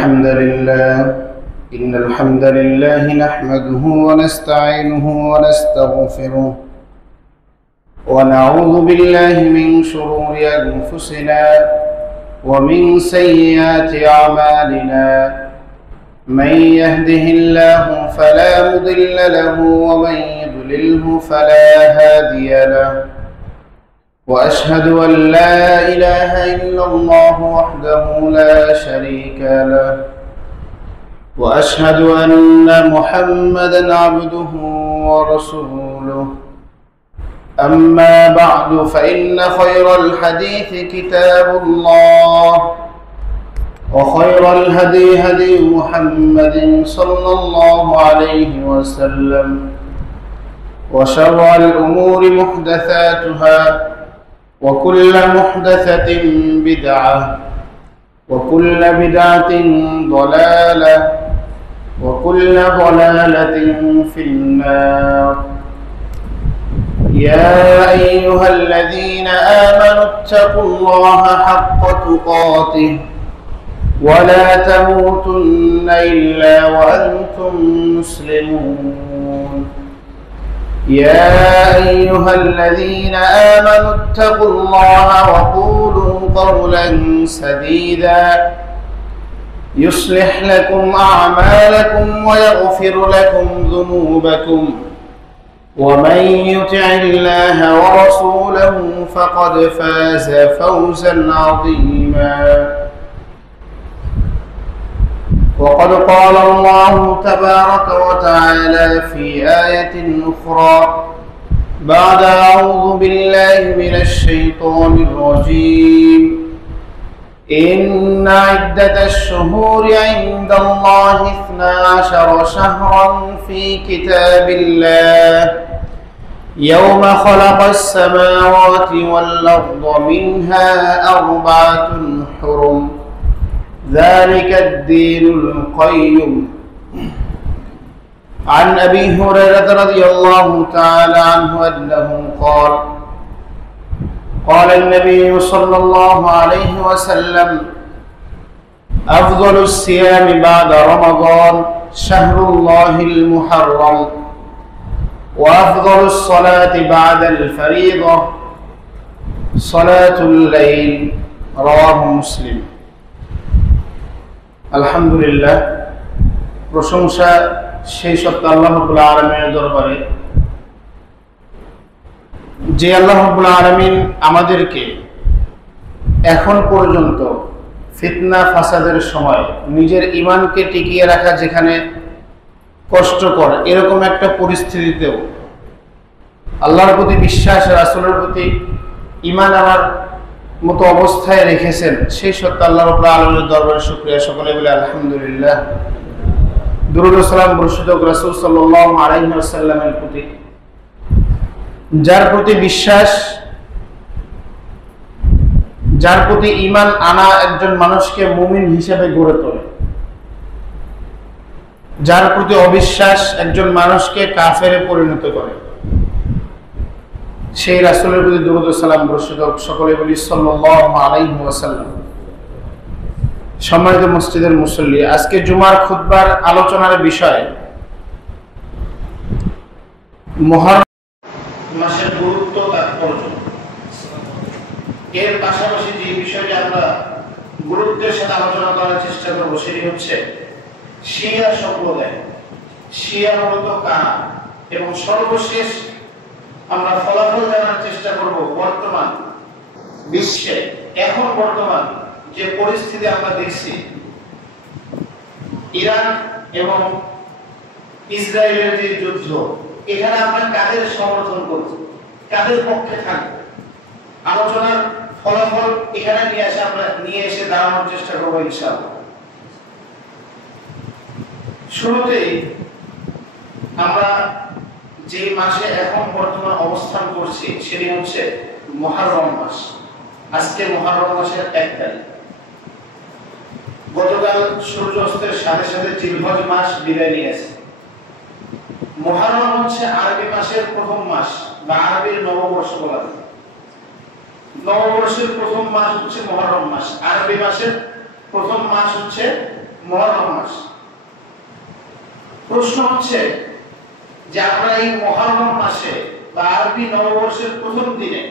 إن الحمد لله نحمده ونستعينه ونستغفره ونعوذ بالله من شرور أنفسنا ومن سيئات أعمالنا من يهده الله فلا مضل له ومن يضلله فلا هادي له وأشهد أن لا إله إلا الله وحده لا شريك له وأشهد أن محمدا عبده ورسوله أما بعد فإن خير الحديث كتاب الله وخير الهدي هدي محمد صلى الله عليه وسلم وشر الأمور محدثاتها وكل محدثة بدعة وكل بدعة ضلالة وكل ضلالة في النار. يا أيها الذين آمنوا اتقوا الله حق تقاته ولا تموتن إلا وأنتم مسلمون. يا أيها الذين آمنوا اتقوا الله وقولوا قولا سديدا يصلح لكم أعمالكم ويغفر لكم ذنوبكم ومن يطع الله ورسوله فقد فاز فوزا عظيما. وقد قال الله تبارك وتعالى في آية أخرى بعد أعوذ بالله من الشيطان الرجيم إن عدة الشهور عند الله 12 شهرا في كتاب الله يوم خلق السماوات والأرض منها 4 حرم ذلك الدين القيم. عن أبي هريرة رضي الله تعالى عنه أنه قال قال النبي صلى الله عليه وسلم أفضل الصيام بعد رمضان شهر الله المحرم وأفضل الصلاة بعد الفريضة صلاة الليل رواه مسلم. আলহামদুলিল্লাহ, প্রশংসা সেই সত্য আল্লাহ রাব্বুল আলামিনের দরবারে যে আল্লাহ রাব্বুল আলামিন আমাদেরকে এখন পর্যন্ত ফিতনা ফাসাদের সময় নিজের ঈমানকে টিকিয়ে রাখা যেখানে কষ্টকর এরকম একটা পরিস্থিতিতেও আল্লাহর প্রতি বিশ্বাস, রাসূলের প্রতি ঈমান আমার মতো অবস্থায় রেখেছেন, সেই সত্য আল্লাহ রাব্বুল আলামিনের দরবারে শুকরিয়া। সকলে বলে আলহামদুলিল্লাহ। দুরূদ ও সালাম বর্ষিত রাসূল সাল্লাল্লাহু আলাইহি ওয়াসাল্লামের প্রতি, যার প্রতি বিশ্বাস, যার প্রতি ঈমান আনা একজন মানুষকে মুমিন হিসেবে গড়ে তোলে, যার প্রতি অবিশ্বাস একজন মানুষকে কাফেরে পরিণত করে, সেই রাসূলের প্রতি দুরূদ ও সালাম বর্ষিত। সকলে বলি সাল্লাল্লাহু আলাইহি ওয়াসাল্লাম। সম্মানিত মসজিদের মুসল্লি, আজকে জুমার খুতবার আলোচনার বিষয় মুহররম মাসের গুরুত্ব, তাৎপর্য। এর পাশাপাশি যে বিষয়টি আমরা গুরুত্বের সাথে আলোচনা করার চেষ্টা করব সেটি হচ্ছে শিয়া সম্প্রদায়, শিয়া মূলত কারা, এবং সর্বশেষ আমরা ফলাফল জানার চেষ্টা করব বর্তমান বিশ্বে এখন বর্তমান যে পরিস্থিতি আমরা দেখছি, ইরান এবং ইসরায়েলের যে যুদ্ধ, এখানে আমরা কাদের সমর্থন করব, কাদের পক্ষে থাকব, আলোচনার ফলাফল এখানে নিয়ে এসে দাঁড়ানোর চেষ্টা করবো ইনশাআল্লাহ। শুরুতেই আমরা যে মাসে এখন বর্তমান অবস্থান করছি সেটি হচ্ছে মুহররম মাস। আজকে মুহররম মাসের 1 তারিখ। গতকাল সূর্য অস্তের সাথে সাথে জিলহজ মাস বিদায় নিয়েছে। মুহররম হচ্ছে আরবি মাসের প্রথম মাস বা আরবির নববর্ষ বলা হয়। নববর্ষের প্রথম মাস হচ্ছে মুহররম মাস, আরবি মাসের প্রথম মাস হচ্ছে মুহররম মাস। প্রশ্ন হচ্ছে যে আমরা এই মুহররম মাসে বা আরবি নববর্ষের প্রথম দিনে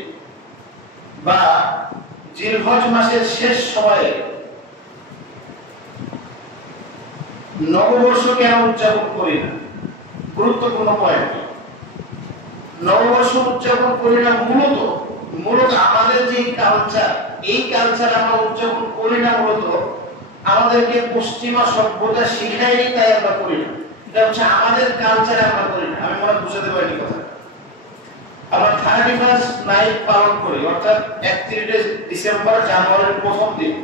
বা জিলহজ মাসের শেষ সময়ে নববর্ষ কেন উদযাপন করি না? গুরুত্বপূর্ণ পয়েন্ট। নববর্ষ উদযাপন করি না মূলত আমাদের যে কালচার, এই কালচার আমরা উদযাপন করি না মূলত আমাদেরকে পশ্চিমা সভ্যতা শিখায়নি, তাই আমরা করি না। এটা হচ্ছে আমাদের কালচারে আমরা করি না। আমি মনে বুঝাতে পারিনি কথা। আমরা 31 নাইট পালন করি, অর্থাৎ 31 ডিসেম্বর জানুয়ারির প্রথম দিন,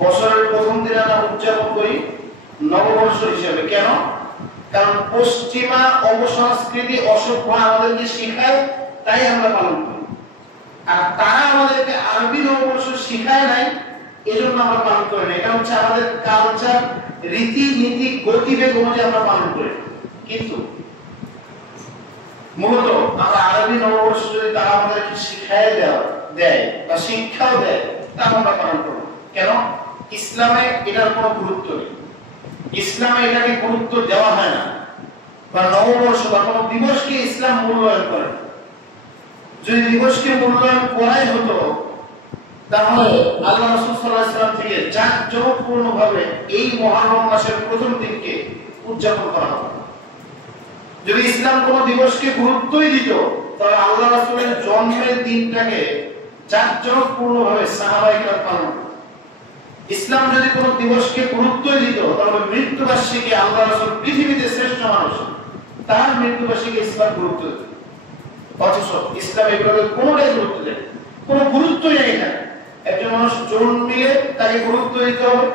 বছরের প্রথম দিন আমরা উদযাপন করি নববর্ষ হিসেবে। কেন? কারণ পশ্চিমা অপসংস্কৃতি অসভ্য আমাদেরকে শেখায়, তাই আমরা পালন করি। আর তারা আমাদেরকে আরবি নববর্ষ শেখায় নাই, এজন্য আমরা পালন করি না। এটা হচ্ছে আমাদের কালচার, রীতি নীতি গতিবেগ অনুযায়ী আমরা পালন করি। কিন্তু মূলত আমরা আরবি নববর্ষ যদি তারা আমাদেরকে শিখায় দেয় বা শিক্ষাও দেয়, তা আমরা পালন করব। কেন? ইসলামে এটার কোনো গুরুত্ব নেই। ইসলামে এটাকে গুরুত্ব দেওয়া হয় না, বা নববর্ষ বা কোনো দিবসকে ইসলাম মূল্যায়ন করে না। যদি দিবসকে মূল্যায়ন করাই হতো, তাহলে আল্লাহ রাসূল সাল্লাল্লাহু আলাইহি ওয়াসাল্লাম থেকে জাঁকজমকপূর্ণভাবে এই মুহররম মাসের প্রথম দিনকে উদযাপন করা হতো। যদি ইসলাম কোনো দিবসকে গুরুত্বই দিত, তাহলে আল্লাহ রাসূলের জন্মের দিনটাকে জাঁকজমকপূর্ণভাবে সাহাবায়ে কেরাম পালন করত। ইসলাম যদি কোনো দিবসকে গুরুত্বই দিত, তাহলে মৃত্যুবার্ষিকী আল্লাহ রাসূল পৃথিবীতে শ্রেষ্ঠ মানুষ, তার মৃত্যুবার্ষিকী ইসলাম গুরুত্ব দিত। অথচ ইসলাম এগুলোকে কোনোটাই গুরুত্ব দেয় না, কোনো গুরুত্বই নেই এখানে। একজন মানুষ জন্মিলে তাকে গুরুত্ব দিতে হবে,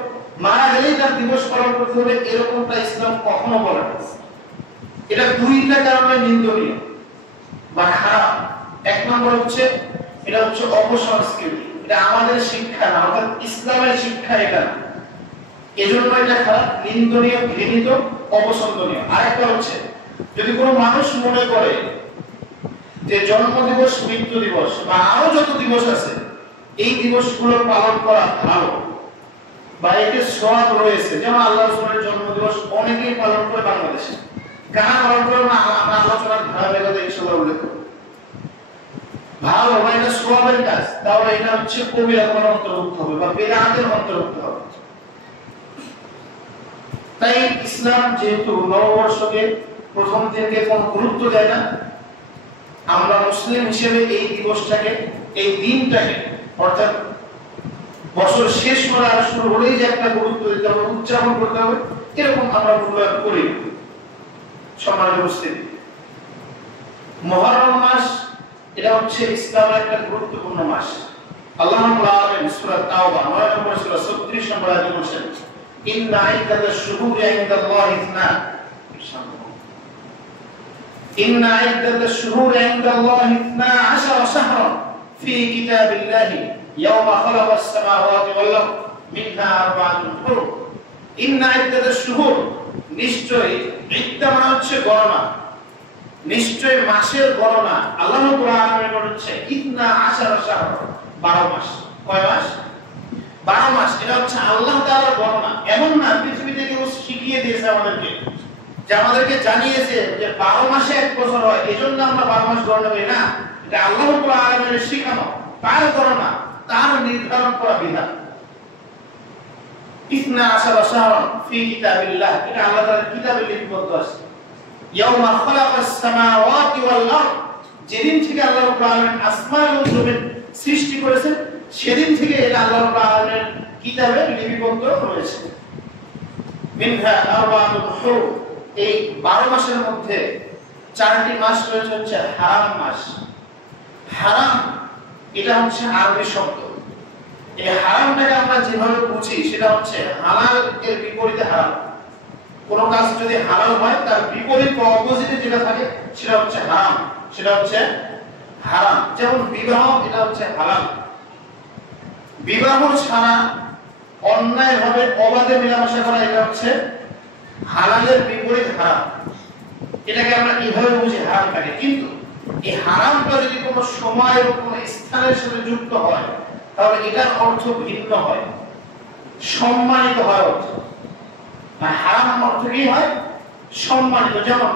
মারা গেলেই তার দিবস পালন করতে হবে, এরকমটা ইসলাম কখনো বলে না। এটা দুইটা কারণে নিন্দনীয় বা খারাপ। এক নম্বর হচ্ছে এটা হচ্ছে অপসংস্কৃতি, এটা আমাদের শিক্ষা না, অর্থাৎ ইসলামের শিক্ষা এটা না, এজন্য এটা খারাপ, নিন্দনীয়, ঘৃণিত, অপছন্দনীয়। আরেকটা হচ্ছে যদি কোনো মানুষ মনে করে যে জন্মদিবস, মৃত্যু দিবস বা আরো যত দিবস আছে এই দিবসগুলো পালন করা ভালো বা এতে সওয়াব রয়েছে, যেমন আল্লাহ রাসূলের জন্মদিবস অনেকেই পালন করে বাংলাদেশে, কারা পালন করে না আমরা আলোচনার ধারাবাহিকতা ইনশাআল্লাহ উল্লেখ করব। ভালো বা এটা সওয়াবের কাজ, তাহলে এটা হচ্ছে কবিরা গুনাহের অন্তর্ভুক্ত হবে বা বিদআতের অন্তর্ভুক্ত হবে। তাই ইসলাম যেহেতু নববর্ষকে প্রথম দিনকে কোনো গুরুত্ব দেয় না, আমরা মুসলিম হিসেবে এই দিবসটাকে, এই দিনটাকে, অর্থাৎ বছর শেষ হলে আর শুরু হলেই যে একটা গুরুত্ব দিতে হবে, উদযাপন করতে হবে, এরকম আমরা মূল্যায়ন করি। সম্মানিত উপস্থিতি, মুহররম মাস এটা হচ্ছে ইসলামের একটা গুরুত্বপূর্ণ মাস। আল্লাহ রাব্বুল আলামিন সূরা তাওবা 9 নম্বর সূরা 36 নম্বর আয়াতে বলেছেন, ইন্না ইদ্দাতাশ শুহুরি ইনদাল্লাহি ইন্না ইদ্দাতাশ শুহুরি ইনদাল্লাহি 12 শাহরান ফি কিতাবিল্লাহি ইয়াওমা খালাকাস সামাওয়াতি ওয়াল আরদ মিনহা আরবাআতুন হুরুম। ইন্না ইদ্দাতাশ শুহুর, নিশ্চয়ই, ইদ্দা মানে হচ্ছে গণনা, নিশ্চয় মাসের গণনা। আল্লাহ রাব্বুল আলামিন বলেছে ইতনা আশারা শাহর, 12 মাস। কয় মাস? 12 মাস। এটা হচ্ছে আল্লাহ তাআলার গণনা। এমন না পৃথিবীতে কেউ শিখিয়ে দিয়েছে আমাদেরকে, যে আমাদেরকে জানিয়েছে যে 12 মাসে এক বছর হয়, এজন্য আমরা 12 মাস গণনা করি না। এটা আল্লাহ রাব্বুল আলামিনের শিখানো, তার গণনা, তার নির্ধারণ করা বিধান। ইতনা আশারা শাহর ফি কিতাবিল্লাহ, এটা আল্লাহ তাআলার কিতাবে লিপিবদ্ধ আছে। ইয়াওমা খালাকাস সামাওয়াতি ওয়াল আরদ, যেদিন থেকে আল্লাহ রাব্বুল আলামিন আসমান ও জমিন সৃষ্টি করেছেন, সেদিন থেকে এটা আল্লাহ রাব্বুল আলামিনের কিতাবে লিপিবদ্ধ রয়েছে। মিনহা আরবাআতুন হুরুম, এই 12 মাসের মধ্যে 4টি মাস রয়েছে হচ্ছে হারাম মাস। হারাম এটা হচ্ছে আরবি শব্দ। এই হারামটাকে আমরা যেভাবে বুঝি সেটা হচ্ছে হালাল এর বিপরীতে হারাম। কোন কাজ যদি হালাল হয় তার বিপরীত বা অপোজিটে যেটা থাকে সেটা হচ্ছে হারাম, সেটা হচ্ছে হারাম। যেমন বিবাহ, এটা হচ্ছে হালাল। বিবাহ ছাড়া অন্যায়ভাবে অবাধে মেলামেশা করা, এটা হচ্ছে হালালের বিপরীত হারাম। এটাকে আমরা এইভাবে বুঝি হারামটাকে। কিন্তু এই হারামটা যদি কোনো সময় ও কোনো স্থানের সাথে যুক্ত হয়, তাহলে এটার অর্থ ভিন্ন হয়। সম্মানিত হয় অর্থ, আর হারাম অর্থ কি হয়? সম্মানিত। যেমন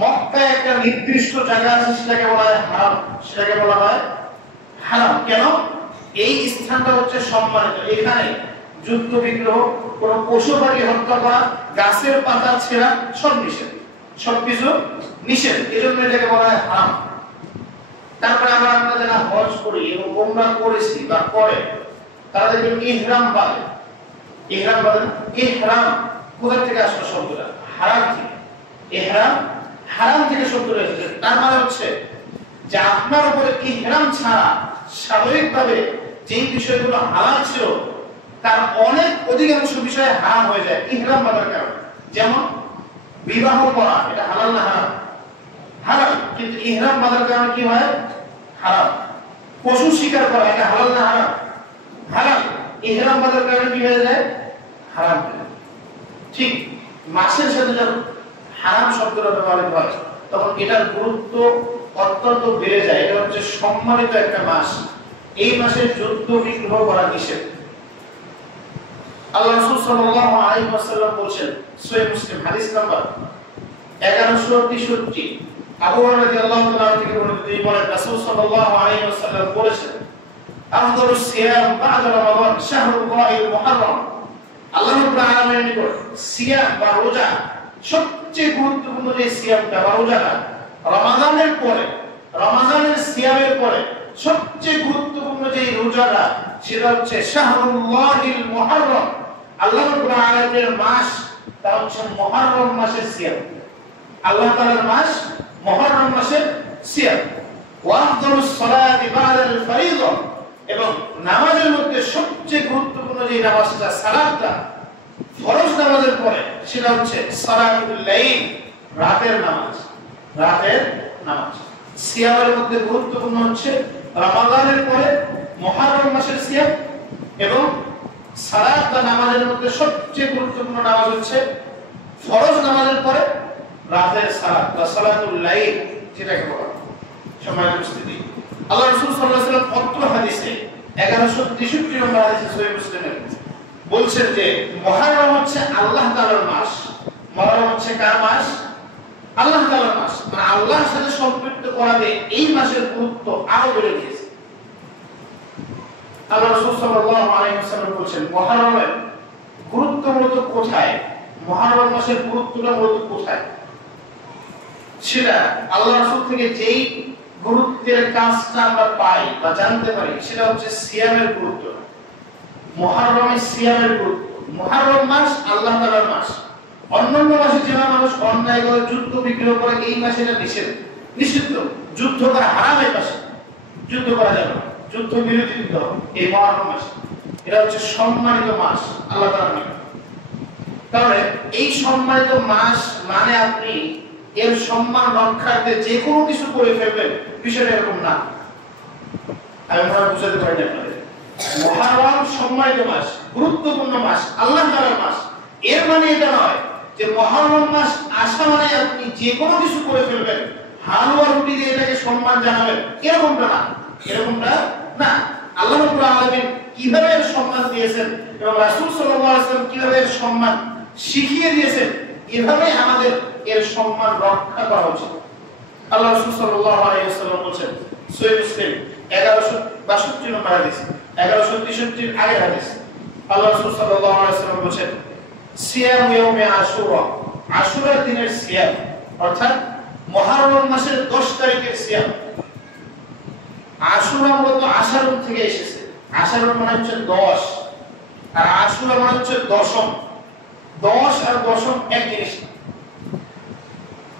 মক্কায় একটা নির্দিষ্ট জায়গা আছে, সেটাকে বলা হয় হারাম, সেটাকে বলা হয় হারাম। কেন? এই স্থানটা হচ্ছে সম্মানিত, এখানে যুদ্ধ বিগ্রহ, কোন পশু পাখি হত্যা করা, গাছের পাতা ছেঁড়া সব নিষেধ, সবকিছু নিষেধ, এজন্য এটাকে বলা হয় হারাম। তারপরে আমরা যারা হজ করি এবং উমরা করেছি বা করে, তারা দেখবেন ইহরাম বাঁধে। ইহরাম বাঁধে। ইহরাম কোথা থেকে আসলো শব্দটা? হারাম থেকে। ইহরাম হারাম থেকে শব্দটা এসেছে। তার মানে হচ্ছে যে আপনার উপরে ইহরাম ছাড়া স্বাভাবিকভাবে যে বিষয়গুলো হালাল ছিল তার অনেক অধিকাংশ বিষয় হারাম হয়ে যায় ইহরাম বাঁধার কারণে। যেমন বিবাহ করা, এটা হালাল না হারাম? হালাল, কিন্তু ইহরাম বাঁধার কারণে কি হয়? হারাম। পশু শিকার করা, এটা হালাল না হারাম? হালাল, ইহরাম বাঁধার কারণে কি হয়ে যায়? হারাম। ঠিক মাসের সাথে যখন হারাম শব্দটা ব্যবহৃত হয় তখন এটার গুরুত্ব অত্যন্ত বেড়ে যায়। এটা হচ্ছে সম্মানিত একটা মাস, এই মাসে যুদ্ধ বিগ্রহ করা নিষেধ। আল্লাহ রাসূল সাল্লাল্লাহু আলাইহি ওয়াসাল্লাম বলেছেন, সহিহ মুসলিম হাদিস নাম্বার 1163, আবু হুরায়রা রাদিয়াল্লাহু তাআলা থেকে বর্ণিত, তিনি বলেন রাসূল সাল্লাল্লাহু আলাইহি ওয়াসাল্লাম বলেছেন, আফদালুস সিয়াম বা'দা রমাদান শাহরুল্লাহিল মুহাররম। আল্লাহ রাব্বুল আলামিনের নিকট সিয়াম বা রোজা সবচেয়ে গুরুত্বপূর্ণ যে সিয়ামটা বা রোজাটা রমাদানের পরে, রমাদানের সিয়ামের পরে সবচেয়ে গুরুত্বপূর্ণ যে রোজাটা সেটা হচ্ছে শাহরুল্লাহিল মুহাররম, আল্লাহ রাব্বুল আলামিনের মাস, তা হচ্ছে মুহররম মাসের সিয়াম। আল্লাহ তাআলার মাস মুহররম মাসের সিয়াম। ওয়া আফদালুস সালাতি বা'দাল ফরিযা, এবং নামাজের মধ্যে সবচেয়ে গুরুত্বপূর্ণ যে নামাজটা সালাতটা ফরজ নামাজের পরে সেটা হচ্ছে সালাতুল লাইল, রাতের নামাজ। রাতের নামাজ সিয়ামের মধ্যে গুরুত্বপূর্ণ হচ্ছে রমাদানের পরে মুহররম মাসের সিয়াম, এবং সালাত বা নামাজের মধ্যে সবচেয়ে গুরুত্বপূর্ণ নামাজ হচ্ছে ফরজ নামাজের পরে রাতের সালাত বা সালাতুল লাইল, যেটাকে বলা হয়। সম্মানিত উপস্থিতি, আল্লাহ রাসূল সাল্লাল্লাহু আলাইহি ওয়াসাল্লাম অত্র হাদিসে 1163 নম্বর হাদিসে সহিহ মুসলিমে বলছেন যে মুহররম হচ্ছে আল্লাহ তাআলার মাস। মুহররম হচ্ছে কার মাস? আল্লাহ তাআলার মাস। মানে আল্লাহর সাথে সম্পৃক্ত করাবে এই মাসের গুরুত্ব আরো বেড়ে গিয়েছে। আল্লাহ রাসূল সাল্লাল্লাহু আলাইহি ওয়াসাল্লাম বলেছেন মুহররমের গুরুত্ব মূলত কোথায়? মুহররম মাসের গুরুত্বটা মূলত কোথায়? সেটা আল্লাহ রাসূল থেকে যেই গুরুত্বের কাজটা আমরা পাই বা জানতে পারি সেটা হচ্ছে সিয়ামের গুরুত্ব। মুহররমের সিয়ামের গুরুত্ব। মুহররম মাস আল্লাহ তাআলার মাস। অন্যান্য মাসে যেমন মানুষ অন্যায় করে যুদ্ধ বিগ্রহ করে, এই মাসে এটা নিষিদ্ধ। যুদ্ধ করা হারাম এই মাসে, যুদ্ধ করা যাবে না, যুদ্ধ বিরতি দিতে হবে এই মুহররম মাসে। এটা হচ্ছে সম্মানিত মাস আল্লাহ তাআলার নিকট। তাহলে এই সম্মানিত মাস মানে আপনি এর সম্মান রক্ষার্থে যে কোনো কিছু করে ফেলবেন, বিষয়টা এরকম না। আমি মনে হয় বুঝাতে পারি না আপনাদের। মুহররম সম্মানিত মাস, গুরুত্বপূর্ণ মাস, আল্লাহ তাআলার মাস। এর মানে এটা নয় যে মুহররম মাস আসা মানে আপনি যে কোনো কিছু করে ফেলবেন, হালুয়া রুটি দিয়ে এটাকে সম্মান জানাবেন, এরকমটা না। এরকমটা না। আল্লাহ রাব্বুল আলামিন কিভাবে এর সম্মান দিয়েছেন এবং রাসূল সাল্লাল্লাহু আলাইহি ওয়াসাল্লাম কিভাবে এর সম্মান শিখিয়ে দিয়েছেন, এভাবে আমাদের এর সম্মান রক্ষা করা উচিত। আল্লাহ রাসূল সাল্লাল্লাহু আলাইহি ওয়াসাল্লাম বলেছেন, সহিহ মুসলিম 1162 নম্বর হাদিস, 1163 এর আগের হাদিস, আল্লাহ রাসূল সাল্লাল্লাহু আলাইহি ওয়াসাল্লাম বলেছেন, সিয়াম ইয়াউমে আশুরা, আশুরার দিনের সিয়াম, অর্থাৎ মুহররম মাসের 10 তারিখের সিয়াম। আশুরা মূলত আশারুন থেকে এসেছে। আশারুন মানে হচ্ছে 10, আর আশুরা মানে হচ্ছে দশম। 10 আর দশম এক জিনিস।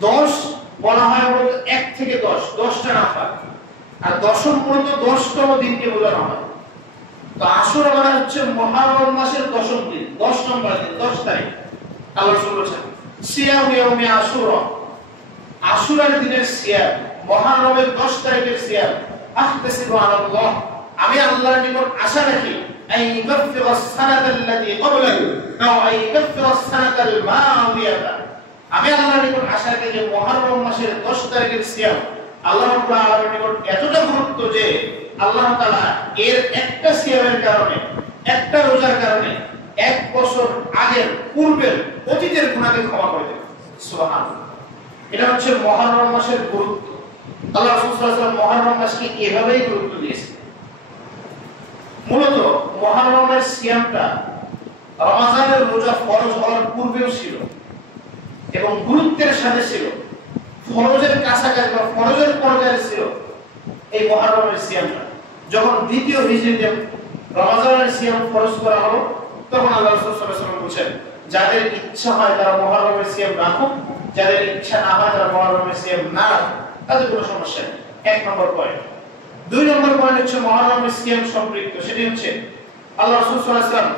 10 বলা হয় মূলত 1 থেকে 10, 10টা নাম্বার, আর দশম মূলত 10তম দিনকে বোঝানো হয়। তো আশুরা মানে হচ্ছে মুহররম মাসের দশম দিন, 10 নম্বর দিন, 10 তারিখ। আল্লাহ রাসূল বলেছেন, সিয়াম ইয়াউমে আশুরা, আশুরার দিনের সিয়াম, মুহররমের 10 তারিখের সিয়াম। আহতাসিবু আলাল্লাহ, আমি আল্লাহর নিকট আশা রাখি, আই ইউকাফিরাস সানাতাল্লাতী ক্বাবলাহু আও আই ইউকাফিরাস সানাতাল মাদিয়াতা, আমি আল্লাহর নিকট আশা রাখি যে মুহররম মাসের 10 তারিখের সিয়াম আল্লাহ রাব্বুল আলামিনের নিকট এতটা গুরুত্ব যে আল্লাহ তাআলা এর একটা সিয়ামের কারণে একটা রোজার কারণে 1 বছর আগের পূর্বের অতীতের গুনাহকে ক্ষমা করে দেন। সুবহানাল্লাহ। এটা হচ্ছে মুহররম মাসের গুরুত্ব। আল্লাহ রাসূল সাল্লাল্লাহু আলাইহি ওয়াসাল্লাম মুহররম মাসকে এভাবেই গুরুত্ব দিয়েছেন। মূলত মুহররমের সিয়ামটা রমজানের রোজা ফরজ হওয়ার পূর্বেও ছিল এবং গুরুত্বের সাথে ছিল, ফরজের কাছাকাছি বা ফরজের পর্যায়ে ছিল এই মুহররমের সিয়ামটা। যখন দ্বিতীয় হিজরিতে রমজানের সিয়াম ফরজ করা হলো, তখন আল্লাহ রাসূল সাল্লাল্লাহু আলাইহি ওয়াসাল্লাম বলেছেন, যাদের ইচ্ছা হয় তারা মুহররমের সিয়াম রাখুক, যাদের ইচ্ছা না হয় তারা মুহররমের সিয়াম না রাখুক, তাদের কোনো সমস্যা নেই। 1 নম্বর পয়েন্ট। 2 নম্বর পয়েন্ট হচ্ছে মুহররমের সিয়াম সম্পৃক্ত, সেটি হচ্ছে আল্লাহ রাসূল সাল্লাল্লাহু আলাইহি ওয়াসাল্লাম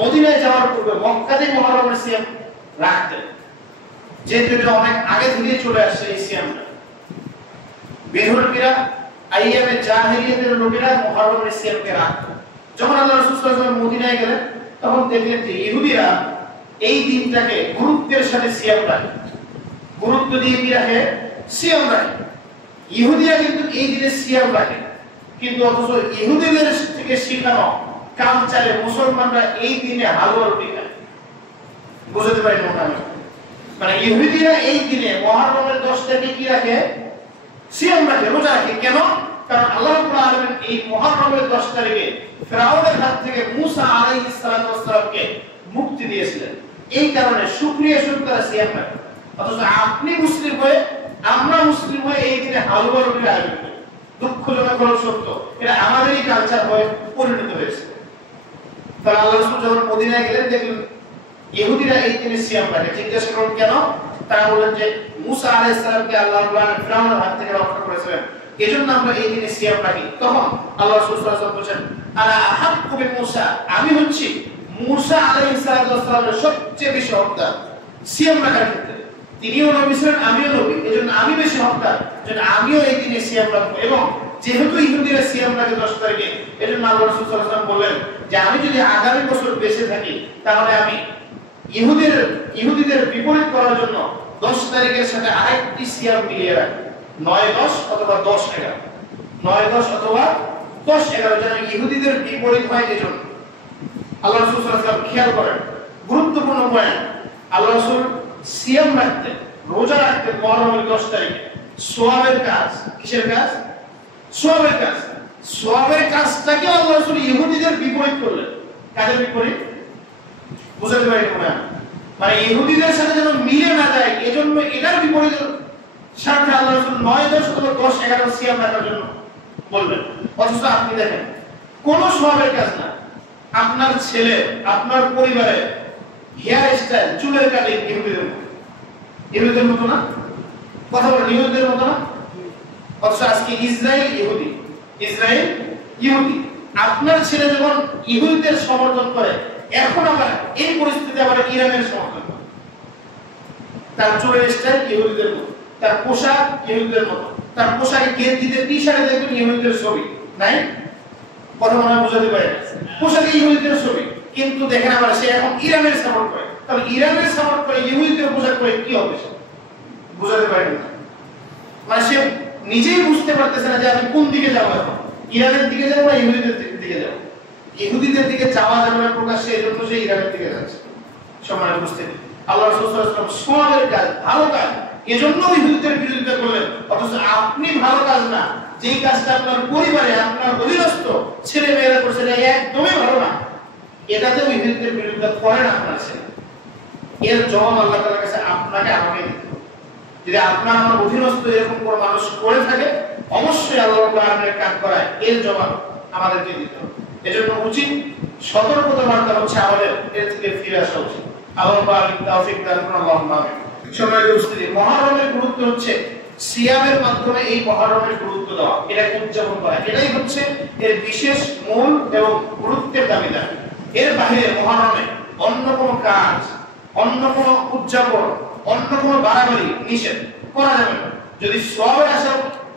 মদিনায় যাওয়ার পূর্বে মক্কাতে মুহররমের সিয়াম রাখতেন, যেহেতু এটা অনেক আগে থেকে চলে আসছে এই সিয়ামটা। বেহুরবিরা আইয়ামে জাহেলিয়াতের লোকেরা মুহররমের সিয়ামকে রাখত। যখন আল্লাহ রাসূল সাল্লাল্লাহু আলাইহি ওয়াসাল্লাম মদিনায় গেলেন, তখন দেখলেন যে ইহুদিরা এই দিনটাকে গুরুত্বের সাথে সিয়াম রাখে, গুরুত্ব দিয়ে কি রাখে? সিয়াম রাখে। ইহুদিরা কিন্তু এই দিনে সিয়াম রাখে, কিন্তু অথচ ইহুদিদের থেকে শেখানো কালচারে মুসলমানরা এই দিনে হালুয়া রুটি খায়। বুঝতে পারেন মোটামুটি, মানে ইহুদিরা এই দিনে মুহররমের 10 তারিখে কি রাখে? সিয়াম রাখে, রোজা রাখে। কেন? কারণ আল্লাহ রাব্বুল আলামিন এই মুহররমের 10 তারিখে ফিরআউনের হাত থেকে মুসা আলাইহিস সালামকে মুক্তি দিয়েছিলেন। এই কারণে শুকরিয়া স্বরূপ তারা সিয়াম রাখে। অথচ আপনি মুসলিম হয়ে, আমরা মুসলিম হয়ে এই দিনে হালুয়া রুটির আয়োজন করি। দুঃখজনক হলেও সত্য, এটা আমাদেরই কালচার হয়ে পরিণত হয়েছে। তাহলে আল্লাহ রাসূল যখন মদিনায় গেলেন, দেখলেন ইহুদিরা এই দিনে সিয়াম রাখে। জিজ্ঞাসা করলেন কেন? তারা বললেন যে মুসা আলাইহিস সালামকে আল্লাহ রাব্বুল আলামিন ফিরআউনের হাত থেকে রক্ষা করেছিলেন, এজন্য আমরা এই দিনে সিয়াম রাখি। তখন আল্লাহ রাসূল সাল্লাল্লাহু আলাইহি ওয়াসাল্লাম বলেন, আলা আহাক্কু বিমুসা, আমি হচ্ছি মুসা আলাইহিস সালামের সবচেয়ে বেশি হকদার সিয়াম রাখার ক্ষেত্রে। তিনিও নবী ছিলেন, আমিও নবী, এজন্য আমি বেশি হকদার, যেন আমিও এই দিনে সিয়াম রাখবো। এবং যেহেতু ইহুদিরা সিয়াম রাখে 10 তারিখে, এজন্য আল্লাহ রাসূল সাল্লাল্লাহু আলাইহি ওয়াসাল্লাম বললেন যে আমি যদি আগামী বছর বেঁচে থাকি, তাহলে আমি ইহুদিদের বিপরীত করার জন্য 10 তারিখের সাথে আরেকটি সিয়াম মিলিয়ে রাখবো, 9-10 অথবা 10-11, 9-10 অথবা 10-11, যেন ইহুদিদের বিপরীত হয়। এজন্য আল্লাহ রাসূল সাল্লাল্লাহু আলাইহি ওয়াসাল্লাম খেয়াল করেন, গুরুত্বপূর্ণ পয়েন্ট, আল্লাহ রাসূল সিয়াম রাখতেন, রোজা রাখতেন মুহররমের 10 তারিখে। সওয়াবের কাজ, কিসের কাজ? সওয়াবের কাজ। সওয়াবের কাজটাকে আল্লাহ রাসূল ইহুদিদের বিপরীত করলেন। কাদের বিপরীত? বুঝতে পারেন না? মানে ইহুদিদের সাথে যেন মিলে না যায়, এজন্য এটার বিপরীত সাথে আল্লাহ রাসূল 9-10 অথবা 10-11 সিয়াম রাখার জন্য বলবেন। অথচ আপনি দেখেন, কোন সওয়াবের কাজ না। আপনার ছেলে, আপনার পরিবারে হেয়ার স্টাইল, চুলের কাটিং ইহুদিদের মতো না? কথা বলেন, ইহুদিদের মতো না? অথচ আজকে ইসরায়েল ইহুদি। আপনার ছেলে যখন ইহুদিদের সমর্থন করে, এখন আবার এই পরিস্থিতিতে আবার ইরানের সমর্থন করে। তার চুলের স্টাইল ইহুদিদের মতো, তার পোশাক ইহুদিদের মতো, তার পোশাকে গেঞ্জিতে টি-শার্টে দেখবেন ইহুদিদের ছবি নাই? কথা মনে হয় বুঝাতে পারে, পোশাকে ইহুদিদের ছবি, কিন্তু দেখেন আবার সে এখন ইরানের সাপোর্ট করে। তাহলে ইরানের সাপোর্ট করে ইহুদিদের পোশাক করে কি হবে? বুঝাতে পারেন না। মানে সে নিজেই বুঝতে পারতেছে না যে আমি কোন দিকে যাবো, এখন ইরানের দিকে যাবো না ইহুদিদের দিকে যাবো। ইহুদিদের দিকে যাওয়া যাবে না প্রকাশ্যে, এজন্য সে ইরানের দিকে যাচ্ছে। সম্মানিত উপস্থিতি, আল্লাহ রাসূল সাল্লাল্লাহু আলাইহি ওয়াসাল্লাম সওয়াবের কাজ, ভালো কাজ, এজন্য ইহুদিদের বিরোধিতা করলেন। অথচ আপনি ভালো কাজ না, যেই কাজটা আপনার পরিবারে, আপনার অধীনস্থ ছেলে মেয়েরা করছে, একদমই ভালো না, এটাতেও ইহুদিদের বিরোধিতা করেন আপনার ছেলে। এর জবাব আল্লাহ তাআলার কাছে আপনাকে আমাকে দিতে হবে। যদি আপনার আমার অধীনস্থ এরকম কোনো মানুষ করে থাকে, অবশ্যই আল্লাহ রাব্বুল আলামিনের কাজ করায়, এর জবাব আমাদেরকে দিতে হবে। এজন্য উচিত সতর্কতা বার্তা হচ্ছে আমাদের এর থেকে ফিরে আসা উচিত। আল্লাহ পাক তৌফিক দান করুন, আল্লাহুম্মা আমিন। সম্মানিত উপস্থিতি, মুহররমের গুরুত্ব হচ্ছে সিয়ামের মাধ্যমে এই মুহররমের গুরুত্ব দেওয়া, এটাকে উদযাপন করা, এটাই হচ্ছে এর বিশেষ মূল এবং গুরুত্বের দাবিদার। এর বাইরে মুহররমে অন্য কোনো কাজ, অন্য কোনো উদযাপন, অন্য কোনো বাড়াবাড়ি নিষেধ করা যাবে না। যদি সওয়াবের আশা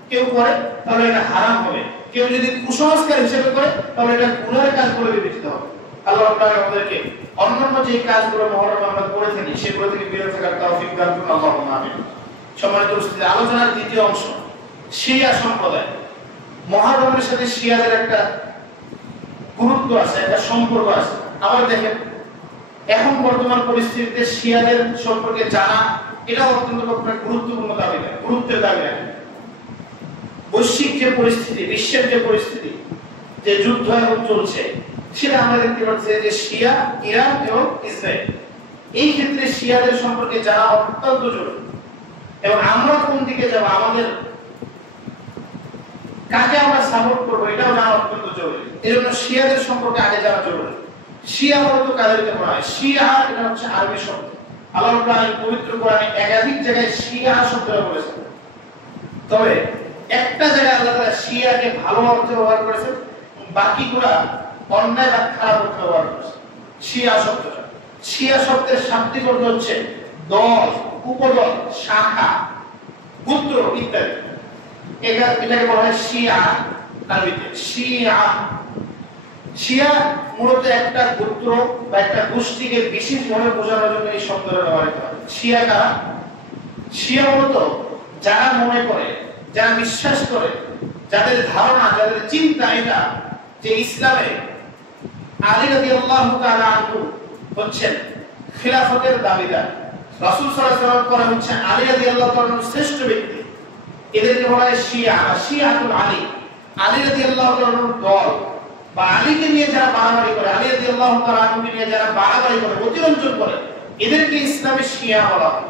কেউ করে, তাহলে এটা হারাম হবে। কেউ যদি কুসংস্কার হিসেবে করে, তাহলে এটা গুনাহের কাজ বলে বিবেচিত হবে। আল্লাহ তাআলা আমাদেরকে অন্যান্য যে কাজগুলো মুহররমে আমরা করে থাকি, সেগুলো থেকে বিরত থাকার তৌফিক দান করুন, আল্লাহুম্মা আমিন। সম্মানিত উপস্থিতি, আলোচনার দ্বিতীয় অংশ, শিয়া সম্প্রদায়। মুহররমের সাথে শিয়াদের একটা গুরুত্ব আছে, একটা সম্পর্ক আছে। আবার দেখেন এখন বর্তমান পরিস্থিতিতে শিয়াদের সম্পর্কে জানা এটা অত্যন্ত গুরুত্বপূর্ণ দাবি, গুরুত্বের দাবি রাখে। বৈশ্বিক যে পরিস্থিতি, বিশ্বের যে পরিস্থিতি, যে যুদ্ধ এখন চলছে, সেটা আমরা দেখতে পাচ্ছি যে শিয়া, ইরান এবং ইসরায়েল, এই ক্ষেত্রে শিয়াদের সম্পর্কে জানা অত্যন্ত জরুরি। এবং আমরা কোন দিকে যাব, আমাদের কাকে আমরা সাপোর্ট করবো, এটাও জানা অত্যন্ত জরুরি। এই জন্য শিয়াদের সম্পর্কে আগে জানা জরুরি। শিয়া বলতে কাদেরকে বলা হয়? শিয়া এটা হচ্ছে আরবি শব্দ। আল্লাহ তাআলা পবিত্র কোরআনে একাধিক জায়গায় শিয়া শব্দটা বলেছেন, তবে একটা জায়গায় আল্লাহ তাআলা শিয়াকে ভালো অর্থে ব্যবহার করেছেন, বাকিগুলা অন্যায় বা খারাপ অর্থে ব্যবহার করেছেন। শিয়া শব্দটা, শিয়া শব্দের শাব্দিক অর্থ হচ্ছে দল, উপদল, শাখা, গোত্র ইত্যাদি। এটাকে বলা হয় শিয়া আরবিতে। শিয়া শিয়া মূলত একটা গোত্র বা একটা গোষ্ঠীকে বিশেষভাবে বোঝানোর জন্য এই শব্দটা ব্যবহার করা হয়। শিয়া কারা? শিয়া মূলত যারা মনে করে, যারা বিশ্বাস করে, যাদের ধারণা, যাদের চিন্তা এটা যে ইসলামে আলী রাদিয়াল্লাহু তাআলা আনহু হচ্ছেন খিলাফতের দাবিদার, রাসূল সাল্লাল্লাহু আলাইহি ওয়াসাল্লাম করা হচ্ছে আলী রাদিয়াল্লাহু তাআলার শ্রেষ্ঠ ব্যক্তি, এদেরকে বলা হয় শিয়া বা শিয়াতুল আলী। আলী রাদিয়াল্লাহু তাআলার দল বা আলীকে নিয়ে যারা বাড়াবাড়ি করে, আলী রাদিয়াল্লাহু তাআলা আনহুকে নিয়ে যারা বাড়াবাড়ি করে, অতিরঞ্জন করে, এদেরকে ইসলামের শিয়া বলা হয়।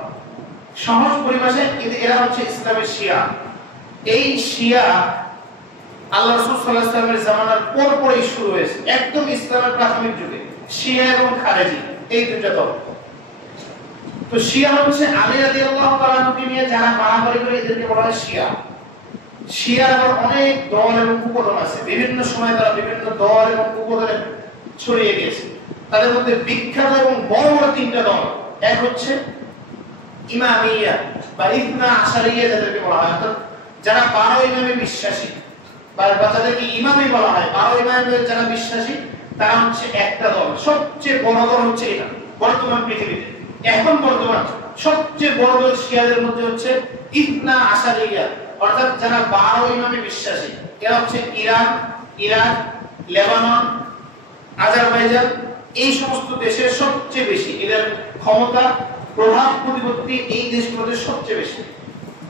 সহজ পরিভাষায় এরা হচ্ছে ইসলামের শিয়া। এই শিয়া আল্লাহ রাসূল সাল্লাল্লাহু আলাইহি ওয়াসাল্লামের জামানার পরপরই শুরু হয়েছে, একদম ইসলামের প্রাথমিক যুগে। শিয়া এবং খারেজি এই দুটো দল। তো শিয়া হচ্ছে আলী রাদিয়াল্লাহু তাআলা আনহুকে নিয়ে যারা বাড়াবাড়ি করে, এদেরকে বলা হয় শিয়া। শিয়ার আবার অনেক দল এবং উপদল আছে, বিভিন্ন সময় তারা বিভিন্ন দল এবং উপদলে ছড়িয়ে গেছে। তাদের মধ্যে বিখ্যাত এবং বড় বড় তিনটা দল। এক হচ্ছে ইমামিয়া বা ইসনা আশারিয়া, যাদেরকে বলা হয়, অর্থাৎ যারা 12 ইমামে বিশ্বাসী বা যাদেরকে ইমামই বলা হয়, 12 ইমামে যারা বিশ্বাসী, তারা হচ্ছে একটা দল। সবচেয়ে বড় দল হচ্ছে এটা বর্তমান পৃথিবীতে। এখন বর্তমান সবচেয়ে বড় দল শিয়াদের মধ্যে হচ্ছে ইসনা আশারিয়া, অর্থাৎ যারা 12 ইমামে বিশ্বাসী। এরা হচ্ছে ইরান, ইরাক, লেবানন, আজারবাইজান, এই সমস্ত দেশের সবচেয়ে বেশি এদের ক্ষমতা, প্রভাব প্রতিপত্তি এই দেশগুলোতে সবচেয়ে বেশি।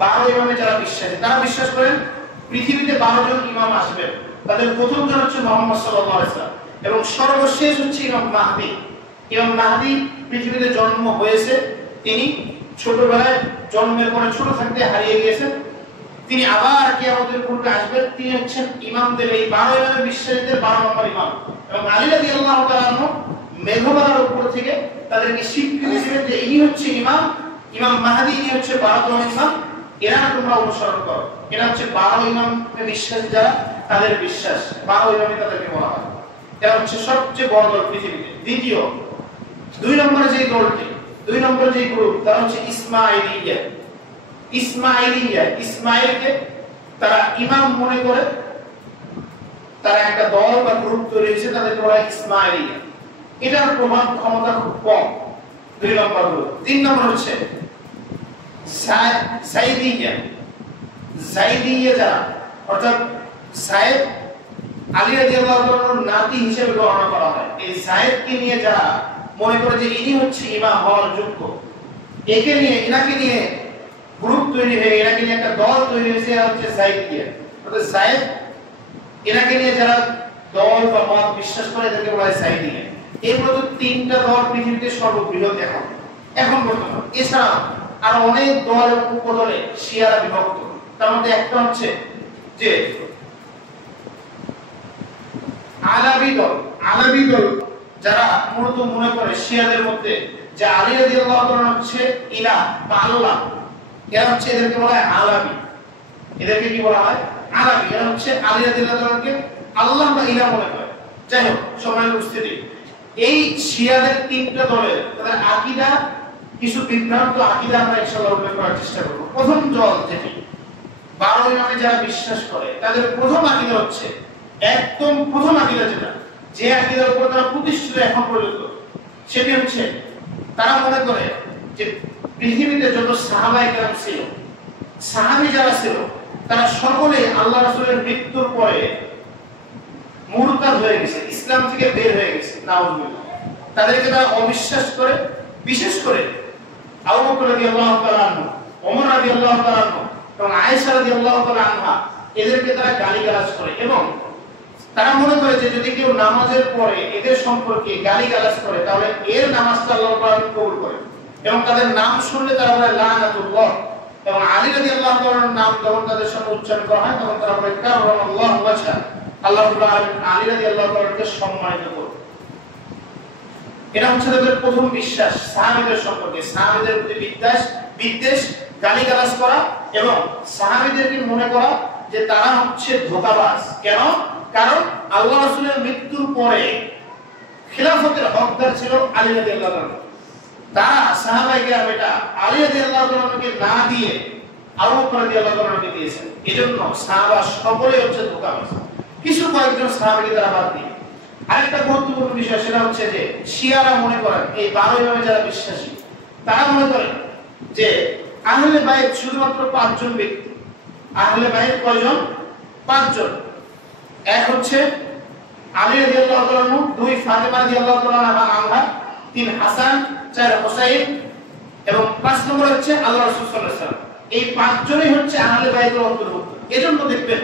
12 ইমামে যারা বিশ্বাসী, তারা বিশ্বাস করেন পৃথিবীতে 12 জন ইমাম আসবেন। তাদের প্রথম জন হচ্ছে মুহাম্মদ সাল্লাল্লাহু আলাইহি ওয়াসাল্লাম এবং সর্বশেষ হচ্ছে ইমাম মাহদী। ইমাম মাহদী পৃথিবীতে জন্ম হয়েছে, তিনি ছোটবেলায় জন্মের পরে ছোট থাকতে হারিয়ে গিয়েছেন। তিনি আবার কিয়ামতের পূর্বে আসবেন। তিনি হচ্ছেন ইমামদের, এই 12 ইমামে বিশ্বাসীদের 12 নম্বর ইমাম। এবং আলী রাদিয়াল্লাহু তাআলা আনহু মেঘমালার উপর থেকে তাদেরকে স্বীকৃতি দিবেন যে ইনি হচ্ছে ইমাম, ইমাম মাহদী, ইনি হচ্ছে 12তম ইমাম, এরা তোমরা অনুসরণ করো। এরা হচ্ছে 12 ইমামে বিশ্বাসী যারা, তাদের বিশ্বাস 12 ইমামে তাদেরকে বলা হয়। এরা হচ্ছে সবচেয়ে বড় দল পৃথিবীতে। দ্বিতীয় 2 নম্বরে যে দলটি, 2 নম্বরে যে গ্রুপ, তারা হচ্ছে ইসমাইলিয়া। ইসমাইলিয়া, ইসমাইলকে তারা ইমাম মনে করে, তারা একটা দল বা গ্রুপ তৈরি হয়েছে, তাদেরকে বলা হয় ইসমাইলিয়া। এটার প্রভাব ক্ষমতা খুব কম। 2 নম্বর গ্রুপ। 3 নম্বর হচ্ছে যায়েদিয়া। যায়েদিয়া যারা, অর্থাৎ যায়েদ আলী রাদিয়াল্লাহু তাআলার নাতি হিসেবে গণনা করা হয়। এই যায়েদকে নিয়ে যারা মনে করে যে ইনি হচ্ছে ইমাম হওয়ার যোগ্য, একে নিয়ে, এনাকে নিয়ে গ্রুপ তৈরি হয়ে, এনাকে নিয়ে একটা দল তৈরি হয়েছে, এরা হচ্ছে যায়েদিয়া। অর্থাৎ যায়েদ, এনাকে নিয়ে যারা দল বা মত বিশ্বাস করে, এদেরকে বলা হয় যায়েদিয়া। এগুলো তো 3টা দল পৃথিবীতে সর্ববৃহৎ এখন বর্তমান। এছাড়া আরো অনেক দল এবং উপদলে শিয়ারা বিভক্ত। তার মধ্যে একটা হচ্ছে যে আলাবি দল। আলাবি দল যারা মূলত মনে করে শিয়াদের মধ্যে যে আলী রাদিয়াল্লাহু তাআলা হচ্ছে ইলাহ বা আল্লাহ, এরা হচ্ছে, এদেরকে বলা হয় আলাবি। এদেরকে কি বলা হয়? আলাবি। এরা হচ্ছে আলী রাদিয়াল্লাহু তাআলাকে আল্লাহ বা ইলাহ মনে করে। যাই হোক, সম্মানিত উপস্থিতি, এই শিয়াদের 3টা দলের তাদের আকীদা, কিছু বিভ্রান্ত আকীদা আমরা ইনশাআল্লাহ উল্লেখ করার চেষ্টা করব। প্রথম দল যেটি 12 ইমামে যারা বিশ্বাস করে, তাদের প্রথম আকীদা হচ্ছে, একদম প্রথম আকীদা যেটা, যে আকীদার উপর তারা প্রতিষ্ঠিত এখন পর্যন্ত, সেটি হচ্ছে তারা মনে করে যে পৃথিবীতে যত সাহাবায়ে কেরাম ছিল, সাহাবী যারা ছিল, তারা সকলে আল্লাহ রাসূলের মৃত্যুর পরে মুরতাদ হয়ে গেছে, ইসলাম থেকে বের হয়ে গেছে, নাউজুবিল্লাহ। তাদেরকে তারা অবিশ্বাস করে, বিশেষ করে আবু বকর রাদিয়াল্লাহু তাআলা আনহু, ওমর রাদিয়াল্লাহু তাআলা আনহু এবং আয়েশা রাদিয়াল্লাহু তাআলা আনহা, এদেরকে তারা গালিগালাজ করে এবং তারা মনে করে যে যদি কেউ নামাজের পরে এদের সম্পর্কে গালিগালাজ করে তাহলে এর নামাজটা আল্লাহ পাক কবুল করে এবং তাদের নাম শুনলে তারা বলে লানাতুল্লাহ। এবং আলী রাদিয়াল্লাহু তাআলার নাম যখন তাদের সামনে উচ্চারণ করা হয় তখন তারা বলে কাররামাল্লাহু ওয়াজহা, আল্লাহ রাব্বুল আলামিন আলী রাদিয়াল্লাহু তাআলাকে সম্মানিত করুন। এটা হচ্ছে তাদের প্রথম বিশ্বাস সাহাবীদের সম্পর্কে, সাহাবীদের প্রতি বিদ্বেষ, গালিগালাজ করা এবং সাহাবীদেরকে মনে করা যে তারা হচ্ছে ধোঁকাবাজ। কেন? কারণ আল্লাহ রাসূলের মৃত্যুর পরে খিলাফতের হকদার ছিল আলী রাদিয়াল্লাহু তাআলা। তারা সাহাবায়ে কেরাম এটা আলী রাদিয়াল্লাহু তাআলাকে না দিয়ে আবু বকর রাদিয়াল্লাহু তাআলাকে দিয়েছেন। এজন্য সাহাবা সকলেই হচ্ছে ধোঁকাবাজ। কিছু কয়েকজন সাহাবীকে তারা বাদ দিয়ে আরেকটা গুরুত্বপূর্ণ বিষয় সেটা হচ্ছে যে শিয়ারা মনে করেন, এই 12 ইমামে যারা বিশ্বাসী তারা মনে করেন যে আহলে বাইত শুধুমাত্র 5 জন ব্যক্তি। আহলে বাইত কয়জন? 5 জন। এক হচ্ছে আলী রাদিয়াল্লাহু তাআলা, 2 ফাতেমা রাদিয়াল্লাহু তাআলা আনহা, 3 হাসান, 4 হুসাইন এবং 5 নম্বর হচ্ছে আল্লাহ রাসূল সাল্লাল্লাহু আলাইহি ওয়াসাল্লাম। এই 5 জনই হচ্ছে আহলে বাইতের অন্তর্ভুক্ত। এজন্য দেখবেন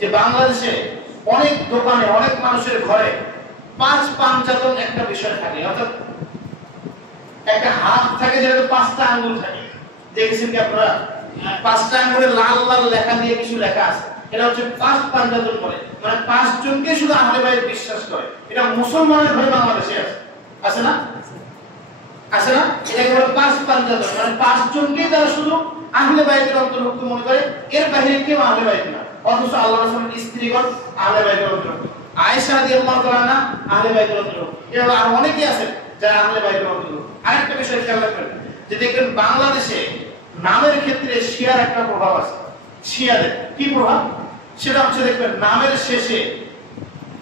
যে বাংলাদেশে অনেক দোকানে, অনেক মানুষের ঘরে 5 পাঞ্জাতন একটা বিষয় থাকে, অর্থাৎ একটা হাত থাকে যেটাতে 5টা আঙ্গুল থাকে। দেখেছেন কি আপনারা? 5টা আঙ্গুলে লাল লাল লেখা দিয়ে কিছু লেখা আছে, এটা হচ্ছে 5 পাঞ্জাতন বলে। মানে 5 জনকে শুধু আহলে বাইত বিশ্বাস করে। এটা মুসলমানের ঘরে বাংলাদেশে আছে, আছে না? আছে না? এটাকে বলে 5 পাঞ্জাতন। মানে 5 জনকে তারা শুধু আহলে বাইতের অন্তর্ভুক্ত মনে করে, এর বাইরে কেউ আহলে বাইত না। অথচ আল্লাহ রাসূলের স্ত্রীগণ আহলে বাইতের অন্তর্ভুক্ত। আয়েশা রাদিয়াল্লাহু তাআলা না আহলে বাইতের অন্তর্ভুক্ত। এরা আর অনেকেই আছে যারা আহলে বাইতের অন্তর্ভুক্ত। আরেকটা বিষয় খেয়াল রাখবেন যে দেখবেন বাংলাদেশে নামের ক্ষেত্রে শিয়ার একটা প্রভাব আছে। শিয়াদের কি প্রভাব? সেটা হচ্ছে দেখবেন নামের শেষে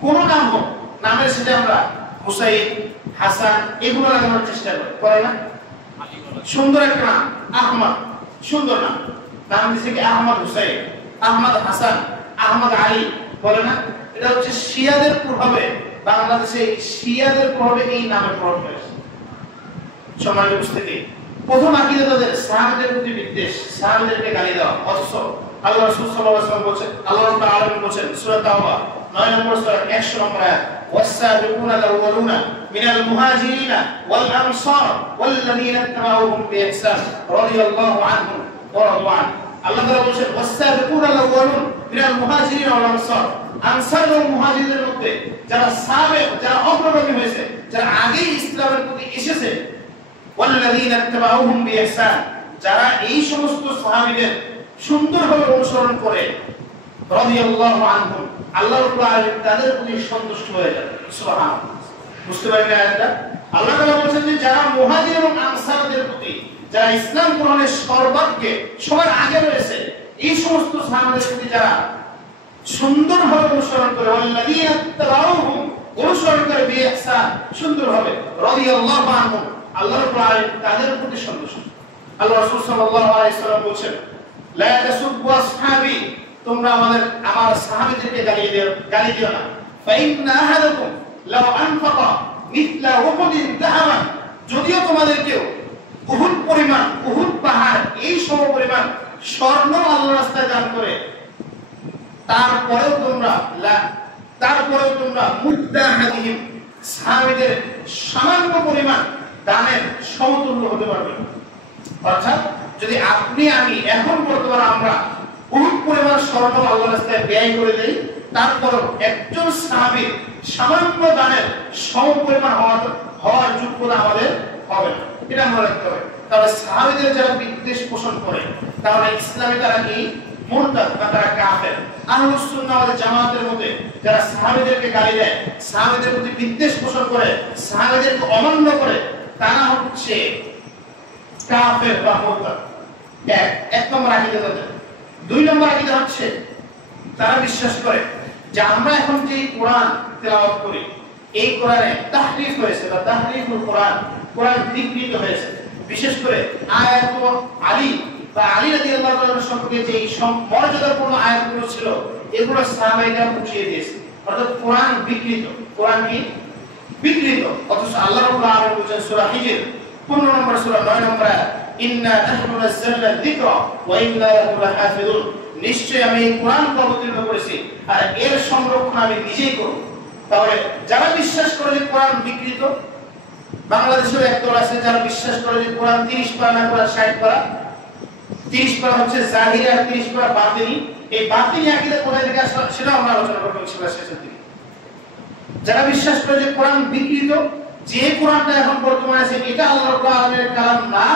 কোন নাম হোক, নামের শেষে আমরা হুসাইন, হাসান এগুলো লাগানোর চেষ্টা করে না? সুন্দর একটা নাম আহমদ, সুন্দর নাম, নাম দিচ্ছে কি আহমদ হুসাইন, আহমদ হাসান, আহমদ আলী, বলে না? এটা হচ্ছে শিয়াদের প্রভাবে, বাংলাদেশে শিয়াদের প্রভাবে এই নামের প্রভাব হয়েছে। সমাজে বুঝতে কি প্রথম আকীদা তাদের সাহাবীদের প্রতি বিদ্বেষ, সাহাবীদেরকে গালি দেওয়া। অথচ আল্লাহ রাসূল সাল্লাল্লাহু আলাইহি ওয়াসাল্লাম বলেছেন, আল্লাহ রাব্বুল আলামিন বলেছেন সূরা তাওবা 9 নম্বর সূরা 100 নম্বর আয়াত, ওয়াস-সাবিকুনা আল-আউওয়ালুনা মিনাল মুহাজিরিনা ওয়াল আনসার ওয়াল্লাযীনা ইত্তাবাউহুম বিইহসান রাদিয়াল্লাহু আনহুম ওয়া রাদু আন। আল্লাহ তাআলা বলেছেন ওয়াস-সাবিকুনা আল-আউওয়ালুন মিনাল মুহাজিরিনা ওয়াল আনসার, আনসার এবং মুহাজিরদের মধ্যে যারা সাবেক, যারা অগ্রগামী হয়েছে, যারা আগেই ইসলামের প্রতি এসেছে, ওয়াল্লাযীনা ইত্তাবাউহুম বিইহসান, যারা এই সমস্ত সাহাবীদের সুন্দরভাবে অনুসরণ করে, রাদিয়াল্লাহু আনহুম, আল্লাহ রাব্বুল আলামিন তাদের প্রতি সন্তুষ্ট হয়ে যান। সুবহানাল্লাহ। বুঝতে পারলেন আয়াতটা? আল্লাহ তাআলা বলেছেন যে যারা মুহাজির এবং আনসারদের প্রতি, যারা ইসলাম গ্রহণের সর্বাগ্রে সবার আগে রয়েছে, এই সমস্ত সাহাবীদের প্রতি যারা সুন্দরভাবে অনুসরণ করে, ওয়াল্লাযীনা ইত্তাবাউহুম, অনুসরণ করে বিইহসান, সুন্দরভাবে, রাদিয়াল্লাহু আনহুম, আল্লাহ রাব্বুল আলামিন তাদের প্রতি সন্তুষ্ট। আল্লাহ রাসূল সাল্লাল্লাহু আলাইহি ওয়াসাল্লাম বলেন, লা তাসুব্বু আসহাবি, তোমরা আমার সাহাবীদেরকে গালি দিও না। ফাইন্না আহাদাকুম লাউ আনফাকা মিথলা উহুদিন যাহাবান, যদিও তোমাদের কেউ উহুদ পরিমাণ, উহুদ পাহাড় এই সমপরিমাণ স্বর্ণ আল্লাহর রাস্তায় দান করে, তারপরেও তোমরা মুদ্দাহিম, সাহাবীদের সামান্য পরিমাণ দানের সমতুল্য হতে পারবে না। অর্থাৎ যদি আপনি আমি এখন বর্তমানে আমরা উহুদ পরিমাণ স্বর্ণ আল্লাহর রাস্তায় ব্যয় করে দেই, তারপরও একজন সাহাবীর সামান্য দানের সমপরিমাণ হওয়ার যোগ্যতা আমাদের হবে না। এটা মনে রাখতে হবে। তাহলে সাহাবীদের যারা বিদ্বেষ পোষণ করে, তাহলে ইসলামে তারা কি মুরতাদ বা তারা কাফের। আহলুস সুন্নাহ ওয়াল জামাতের মধ্যে যারা সাহাবীদেরকে গালি দেয়, সাহাবীদের প্রতি বিদ্বেষ পোষণ করে, সাহাবীদেরকে অমান্য করে, তারা হচ্ছে কাফের বা মুরতাদ। এক নম্বর আকীদা তাদের। 2 নম্বর আকীদা হচ্ছে তারা বিশ্বাস করে যে আমরা এখন যে কোরআন তেলাওয়াত করি, এই কোরআনে তাহরিফ হয়েছে বা তাহরিফুল কোরআন, কোরআন বিকৃত হয়েছে। বিশেষ করে আয়াত আলী বা আলী রাদিয়াল্লাহু তাআলা সম্পর্কে যে মর্যাদাপূর্ণ আয়াতগুলো ছিল, এগুলো সাহাবায়ে কেরাম মুছিয়ে দিয়েছে। অর্থাৎ কোরআন বিকৃত। কোরআন কি বিকৃত, অথচ আল্লাহ রাব্বুল আলামিন বলেছেন সূরা হিজর 15 নম্বর সূরা 9 নম্বর আয়াত, ইন্না নাহনু নাযালনা যিকরা ওয়া ইন্না লাহু লাহাফিজুন, নিশ্চয়ই আমি এই কোরআন অবতীর্ণ করেছি আর এর সংরক্ষণ আমি নিজেই করব। তাহলে যারা বিশ্বাস করে যে কোরআন বিকৃত, বাংলাদেশেও একদল আছে যারা বিশ্বাস করে যে কোরআন 30 পারা না কোরআন 60 পারা, 30 পারা হচ্ছে জাহিরি আর 30 পারা বাতিনি। এই বাতিনি আকীদা কোথায় থেকে আসে সেটা আমরা আলোচনা করব ইনশাআল্লাহ শেষের দিকে। যারা বিশ্বাস করে যে কোরআন বিকৃত, যে কোরআনটা এখন বর্তমানে আছে এটা আল্লাহ রাব্বুল আলামিনের কালাম না,